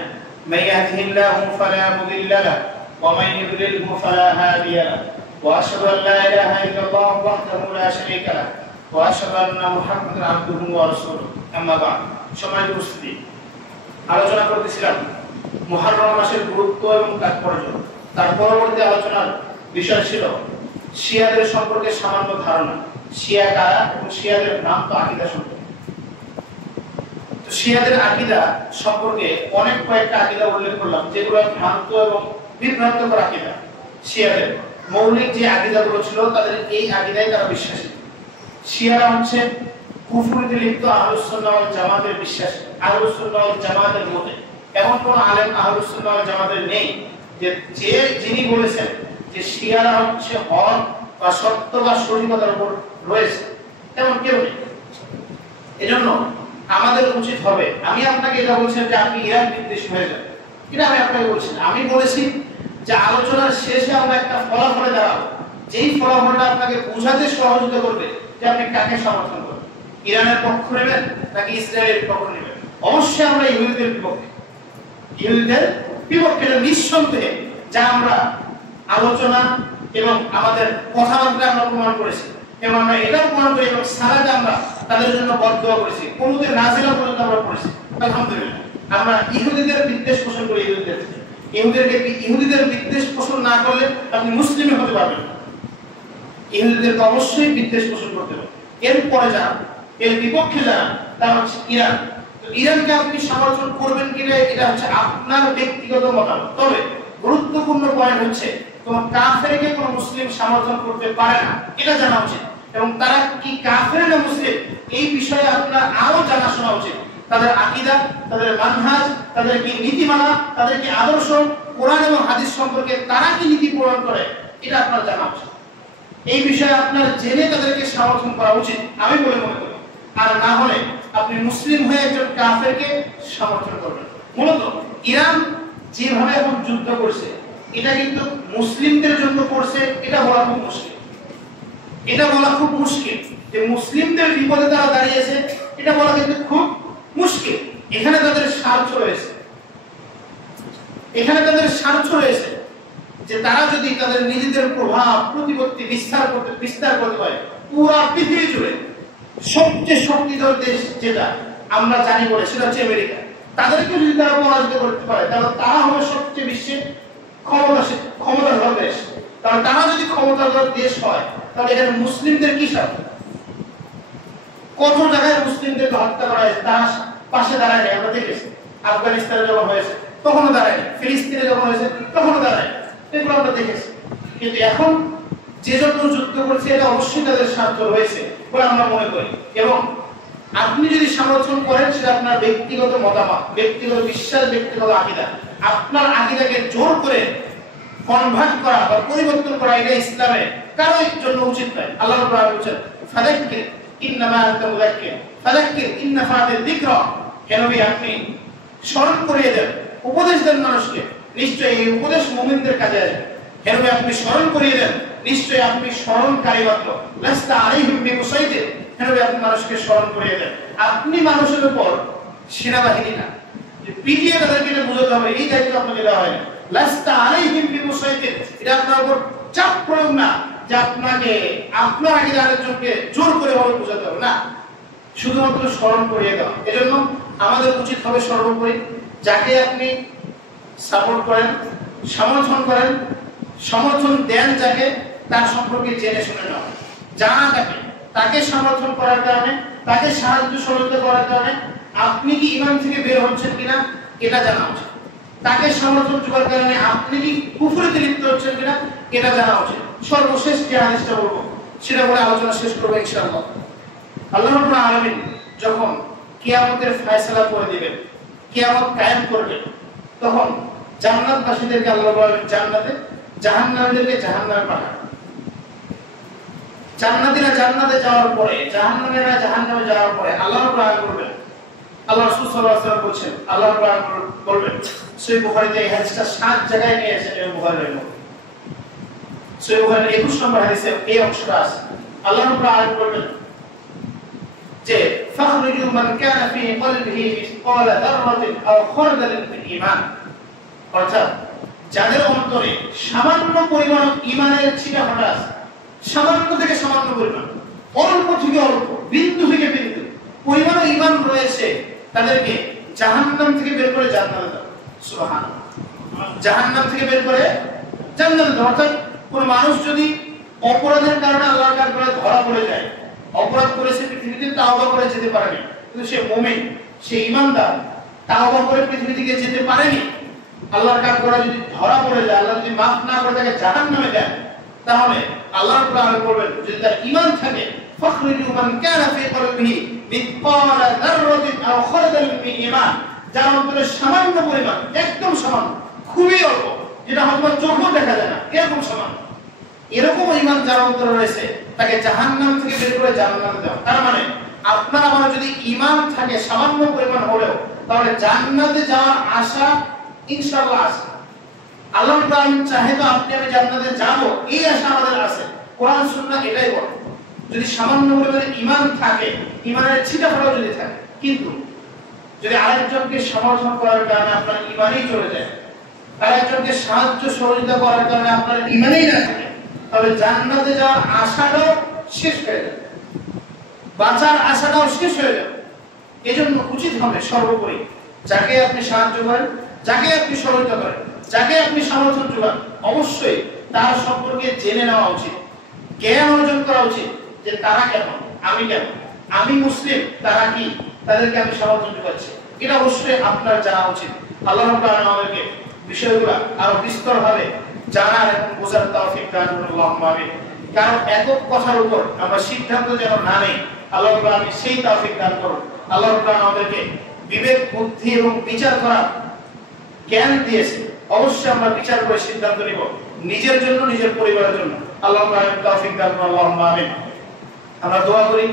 من يهده الله فلا مضل له ومن يضلله فلا هادي له. وأشهد أن لا إله إلا الله وحده لا شريك له وأشهد أن محمدا عبده ورسوله. أما بعد. সম্মানিত উপস্থিতি, আলোচনা করতেছিলাম মুহররম মাসের গুরুত্ব এবং তাৎপর্য। তার পরবর্তী আলোচনার বিষয় ছিল শিয়াদের সম্পর্কে সামান্য ধারণা, শিয়া কারা এবং শিয়াদের ভ্রান্ত আকীদা সম্পর্কে। তো শিয়াদের আকীদা সম্পর্কে অনেক কয়েকটা আকীদা উল্লেখ করলাম, যেগুলো ভ্রান্ত এবং বিভ্রান্তকর আকীদা। শিয়াদের মৌলিক যে আকীদাগুলো ছিল, তাদের এই আকীদায় তারা বিশ্বাসী। শিয়ারা হচ্ছে কুফরিতে লিপ্ত আহলুস সুন্নাহ ওয়াল জামাতের বিশ্বাসী। আহলুস সুন্নাহ ওয়াল জামাতের মতে এমন কোন আলেম আহলুস সুন্নাহ ওয়াল জামাতের নেই যে যিনি বলেছেন যে শিয়ারা হচ্ছে হক বা সত্য বা সঠিকতার উপর রয়েছে, তেমন কেউ নেই। এজন্য আমাদের উচিত হবে, আমি আপনাকে এটা বলছিলাম যে আপনি ইরান বিদ্বেষী হয়ে যান, এটা আমি আপনাকে বলছি না। আমি বলেছি যে আলোচনার শেষে আমরা একটা ফলাফলে দাঁড়াবো, যেই ফলাফলটা আপনাকে বোঝাতে সহযোগিতা করবে যে আপনি কাকে সমর্থন করবেন, ইরানের পক্ষ নেবেন নাকি ইসরায়েলের পক্ষ নেবেন। অবশ্যই আমরা ইহুদিদের বিপক্ষে, ইহুদিদের বিপক্ষে নিঃসন্দেহে, যা আমরা আলোচনা এবং আমাদের কথাবার্তা আমরা প্রমাণ করেছি, এবং আমরা এটাও প্রমাণ করি এবং সালাতে আমরা তাদের জন্য বদদোয়া করেছি, কুনুতের নাজিলা পর্যন্ত আমরা পড়েছি। আলহামদুলিল্লাহ। আমরা ইহুদিদের বিদ্বেষ পোষণ করি, ইহুদিদের বিদ্বেষ পোষণ না করলে আপনি মুসলিম হতে পারবেন না। ইহুদিদেরকে অবশ্যই বিদ্বেষ পোষণ করতে হবে। এরপরে যারা এর বিপক্ষে যারা, তারা হচ্ছে ইরান। তো ইরানকে আপনি সমর্থন করবেন কিনা এটা হচ্ছে আপনার ব্যক্তিগত মতামত। তবে গুরুত্বপূর্ণ পয়েন্ট হচ্ছে কোন কাফেরকে কোন মুসলিম সমর্থন করতে পারে না, এটা জানা উচিত। এবং তারা কি কাফের না মুসলিম, এই বিষয়ে আপনার আরো জানাশোনা উচিত। তাদের আকীদা, তাদের মানহাজ, তাদের কি নীতিমালা, তাদের কি আদর্শ, কোরআন এবং হাদিস সম্পর্কে তারা কি নীতি প্রণয়ন করে, এটা আপনার জানা উচিত। এই বিষয়ে আপনার জেনে তাদেরকে সমর্থন করা উচিত, আমি বলে মনে করি। আর না হলে আপনি মুসলিম হয়ে একজন কাফেরকে সমর্থন করবেন। মূলত ইরান যেভাবে এখন যুদ্ধ করছে, এটা কিন্তু মুসলিমদের জন্য করছে, এটা বলা খুব মুশকিল। যে মুসলিমদের বিপদে তারা দাঁড়িয়েছে এটা বলা কিন্তু খুব মুশকিল। এখানে তাদের স্বার্থ রয়েছে, এখানে তাদের স্বার্থ রয়েছে যে তারা যদি তাদের নিজেদের প্রভাব প্রতিপত্তি বিস্তার করতে পারে পুরো পৃথিবী জুড়ে, সবচেয়ে শক্তিধর দেশ যেটা আমরা জানি বলে সেটা হচ্ছে আমেরিকা, তাদেরকে যদি তারা পরাজিত করতে পারে তাহলে তারা হবে সবচেয়ে বিশ্বের ক্ষমতাধর দেশ। কারণ তারা যদি ক্ষমতাধর দেশ হয় তাহলে এখানে মুসলিমদের কি স্বার্থ? কত জায়গায় মুসলিমদেরকে হত্যা করা হয়েছে, তারা পাশে দাঁড়ায়নি, আমরা দেখেছি। আফগানিস্তানে যখন হয়েছে তখনও দাঁড়ায়নি, ফিলিস্তিনে যখন হয়েছে তখনও দাঁড়ায়নি, এগুলো আমরা দেখেছি। কিন্তু এখন যে জন্য যুদ্ধ করছে এটা অবশ্যই তাদের স্বার্থ রয়েছে বলে আমরা মনে করি। এবং আপনি যদি সমর্থন করেন সেটা আপনার ব্যক্তিগত মতামত, ব্যক্তিগত বিশ্বাস, ব্যক্তিগত আকীদা। আপনার আকীদাকে জোর করে কনভার্ট করা বা পরিবর্তন করা এটা ইসলামে কারোর জন্য উচিত নয়। আল্লাহ রাব্বুল আলামিন বলেন ফাযাক্কির ইন্নামা আনতা মুযাক্কির ফাযাক্কির ইন্না ফাতিয যিকরা। হে নবী, আপনি স্মরণ করিয়ে দেন, উপদেশ দেন মানুষকে, নিশ্চয়ই এই উপদেশ মুমিনদের কাজে আসবে। হে নবী, আপনি স্মরণ করিয়ে দেন, নিশ্চয়ই আপনি স্মরণকারী মাত্র। লাস্তা আলাইহিম বিমুসাইতির। হে নবী, আপনি মানুষকে স্মরণ করিয়ে দেন, আপনি মানুষের উপর সেনাবাহিনী না যে পিটিয়ে তাদেরকে বুঝাতে হবে, এই দায়িত্ব আপনাকে দেওয়া হয় না। লাস্তা আলাইহিম বিমুসাইতির, এটা আপনার উপর চাপ প্রয়োগ না যে আপনাকে আপনার আগে আরেকজনকে জোর করে ভাবে বোঝাতে হবে, না, শুধুমাত্র স্মরণ করিয়ে দেওয়া। এজন্য আমাদের উচিত হবে সর্বোপরি যাকে আপনি সাপোর্ট করেন, সমর্থন করেন, সমর্থন দেন যাকে, তার সম্পর্কে জেনে শুনে নেওয়া, জানা তাকে সমর্থন করার কারণে, তাকে সাহায্য সহযোগিতা করার কারণে আপনি কি ঈমান থেকে বের হচ্ছেন কিনা এটা জানা উচিত। তাকে সমর্থন করার কারণে আপনি কি কুফরিতে লিপ্ত হচ্ছেন কিনা এটা জানা উচিত। সর্বশেষ যে হাদিসটা বলবো সেটা বলে আলোচনা শেষ করবো ইনশাআল্লাহ। আল্লাহ রাব্বুল আলামিন যখন কিয়ামতের ফয়সালা করে দিবেন, কিয়ামত কায়েম করবেন, তখন জান্নাতবাসীদেরকে আল্লাহ রাব্বুল আলামিন জান্নাতে, জাহান্নামীদেরকে জাহান্নামে পাঠাবেন। জান্নাতীরা জান্নাতে যাওয়ার পরে, জাহান্নামীরা জাহান্নামে যাওয়ার পরে আল্লাহ রাব্বুল আলামিন বলবেন, আল্লাহ রাসূল সাল্লাল্লাহু আলাইহি ওয়াসাল্লাম বলেন, আল্লাহ রাব্বুল আলামিন বলবেন, সহিহ বুখারীতে এই হাদিসটা 7 জায়গায় নিয়ে এসেছেন। এই বুখারীর মধ্যে সহিহ বুখারীর 21 নম্বর হাদিসে এই অংশটা আছে। আল্লাহ রাব্বুল আলামিন বলবেন যে ফাখরুজু মান কানা ফি কলবিহি মিসকালা দাররাতিন আও খারদালিন মিন ঈমান, অর্থাৎ যাদের অন্তরে সামান্য পরিমাণ ঈমানের ছিটাফোঁটা আছে, সামান্য থেকে সামান্য পরিমাণ, অল্প থেকে অল্প, বিন্দু থেকে বিন্দু পরিমাণ ঈমান রয়েছে, তাদেরকে জাহান্নাম থেকে বের করে জান্নাতে দাও। সুবহানাল্লাহ, জাহান্নাম থেকে বের করে জান্নাতে দাও। অর্থাৎ কোন মানুষ যদি অপরাধের কারণে আল্লাহর কাছে ধরা পড়ে যায়, অপরাধ করেছে, পৃথিবীতে তাওবা করে যেতে পারেনি, কিন্তু সে মুমিন, সে ঈমানদার, তাওবা করে পৃথিবী থেকে যেতে পারেনি, আল্লাহর কাছে যদি ধরা পড়ে যায়, আল্লাহ যদি মাফ না করে তাকে জাহান্নামে দেন, তাহলে আল্লাহ রাব্বুল আলামিন বলবেন যদি তার ঈমান থাকে, ফাখরুজু মান কানা ফি কলবিহি মিসকালা দাররাতিন আও খারদালিন মিন ঈমান, যার অন্তরে সামান্য পরিমাণ, একদম সামান্য, খুবই অল্প, যেটা হয়তো চোখেও দেখা যায় না, এরকম সামান্য, এরকম ঈমান যার অন্তরে রয়েছে তাকে জাহান্নাম থেকে বের করে জান্নাতে দাও। তার মানে আপনার আমার যদি ঈমান থাকে সামান্য পরিমাণ হলেও, তাহলে জান্নাতে যাওয়ার আশা ইনশাআল্লাহ আছে। আল্লাহ রাব্বুল আলামিন চাহে তো আপনি আমি জান্নাতে যাব, এই আশা আমাদের আছে। কোরআন সুন্নাহ এটাই বলে যদি সামান্য পরিমাণে ঈমান থাকে, ঈমানের ছিটাফোঁটা যদি থাকে, কিন্তু যদি আরেকজনকে সমর্থন করার কারণে আপনার ঈমানই চলে যায়, আরেকজনকে সাহায্য সহযোগিতা করার কারণে আপনার ঈমানই না থাকে, তাহলে জান্নাতে যাওয়ার আশাটাও শেষ হয়ে যাবে, বাঁচার আশাটাও শেষ হয়ে যাবে। এজন্য উচিত হবে সর্বোপরি যাকে আপনি সাহায্য করেন, যাকে আপনি সহযোগিতা করেন, যাকে আপনি সমর্থন যোগান, অবশ্যই তার সম্পর্কে জেনে নেওয়া উচিত, জ্ঞান অর্জন করা উচিত যে তারা কেমন, আমি কেমন, আমি মুসলিম, তারা কি, তাদেরকে আমি সমর্থন যোগাচ্ছি, এটা অবশ্যই আপনার জানা উচিত। আল্লাহ রাব্বুল আলামিন আমাদেরকে বিষয়গুলো আরো বিস্তরভাবে জানার এবং বোঝার তৌফিক দান করুন, আল্লাহুম্মা আমিন। কারণ একক কথার উপর আমরা সিদ্ধান্ত যেন না নেই, আল্লাহ রাব্বুল আলামিন সেই তৌফিক দান করুন। আল্লাহ রাব্বুল আলামিন আমাদেরকে বিবেক, বুদ্ধি এবং বিচার করার জ্ঞান দিয়েছে, অবশ্যই আমরা বিচার করে সিদ্ধান্ত নিব নিজের জন্য, নিজের পরিবারের জন্য। আল্লাহ তৌফিক দান করুন, আল্লাহুম্মা আমিন। আমরা দোয়া করি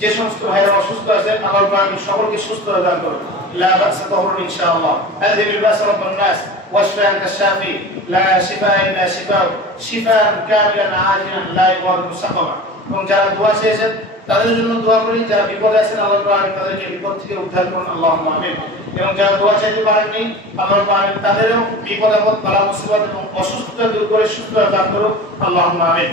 যে সমস্ত ভাইরা অসুস্থ আছেন, আল্লাহ সকলকে সুস্থতা দান করুন। লা বা'সা তাহুরুন ইনশাআল্লাহ। আযহিবিল বা'সা রাব্বান নাস ওয়াশফি আনকা শাফি লা শিফা ইল্লা শিফা, শিফাআন কামিলান আজিলান লা ইয়াগুদিরু সাকামা। এবং যারা দোয়া চেয়েছেন তাদের জন্য দোয়া করি, যারা বিপদে আছেন আল্লাহ পাক তাদেরকে বিপদ থেকে উদ্ধার করুন, আল্লাহুম্মা আমিন। এবং যারা দোয়া চাইতে পারেননি আল্লাহ পাক তাদেরও বিপদ আপদ বালা মুসিবত এবং অসুস্থতা দূর করে সুস্থতা দান করুন, আল্লাহুম্মা আমিন।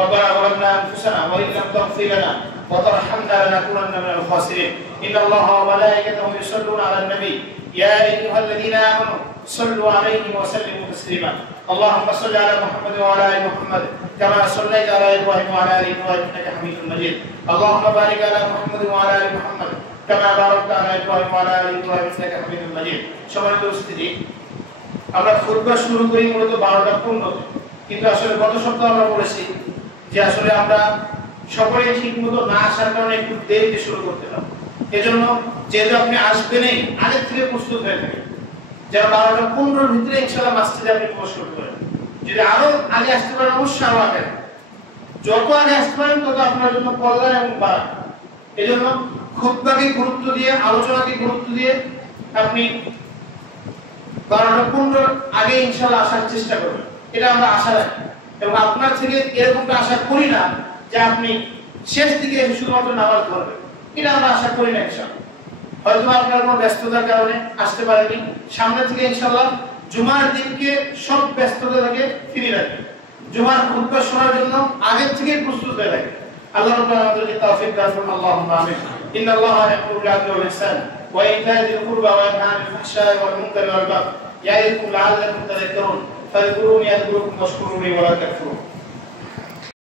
ربنا ظلمنا انفسنا وان لم تغفر لنا وترحمنا لنكونن من الخاسرين. ان الله وملائكته يصلون على النبي يا ايها الذين امنوا صلوا عليه وسلموا تسليما. اللهم صل على محمد وعلى ال محمد كما صليت على ابراهيم وعلى ال ابراهيم انك حميد مجيد. اللهم بارك على محمد وعلى ال محمد كما باركت على ابراهيم وعلى ال ابراهيم انك حميد مجيد. সম্মানিত উপস্থিতি, আমরা খুতবা শুরু করি মূলত 12টা 15 কিন্তু আসলে গত সপ্তাহে আমরা বলেছি যে আসলে আমরা সকলে ঠিকমতো না আসার কারণে একটু দেরিতে শুরু করতে হবে। এজন্য যেহেতু আপনি আসবেনই আগে থেকে প্রস্তুত হয়ে থাকেন, যেন 12টা 15 ভিতরে ইনশাআল্লাহ মসজিদে আপনি প্রবেশ করতে পারেন। যদি আরো আগে আসতে পারেন অবশ্যই আরো আগে, যত আগে আসতে পারেন তত আপনার জন্য কল্যাণ এবং বারাকা। এজন্য খুতবাকে গুরুত্ব দিয়ে, আলোচনাকে গুরুত্ব দিয়ে আপনি 12টা 15 আগে ইনশাআল্লাহ আসার চেষ্টা করবেন, এটা আমরা আশা রাখি। এবং আপনার থেকে এরকমটা আশা করি না যে আপনি শেষ দিকে এসে শুধুমাত্র নামাজ পড়বেন, এটা আমরা আশা করি না ইনশাআল্লাহ। হয়তো আপনার কোনো ব্যস্ততার কারণে আসতে পারেনি, সামনে থেকে ইনশাআল্লাহ জুমার দিনকে সব ব্যস্ততা থেকে ফিরিয়ে রাখবেন, জুমার খুতবা শোনার জন্য আগে থেকে প্রস্তুত হয়ে রাখবেন। আল্লাহ রাব্বুল আলামিন আমাদেরকে তৌফিক দান করুন, আল্লাহুম্মা আমিন। ইন্নাল্লাহা ইয়া'মুরু বিল 'আদলি ওয়াল ইহসান ওয়া ইতা'i যিল কুরবা ওয়া ইয়ানহা 'আনিল ফাহশা'i ওয়াল মুনকারি ওয়াল বাগই ইয়া'iযুকুম লা'আল্লাকুম তাযাক্কারুন ফাযকুরুনি আযকুরকুম ওয়াশকুরুনি ওয়া লা তাকফুরুন।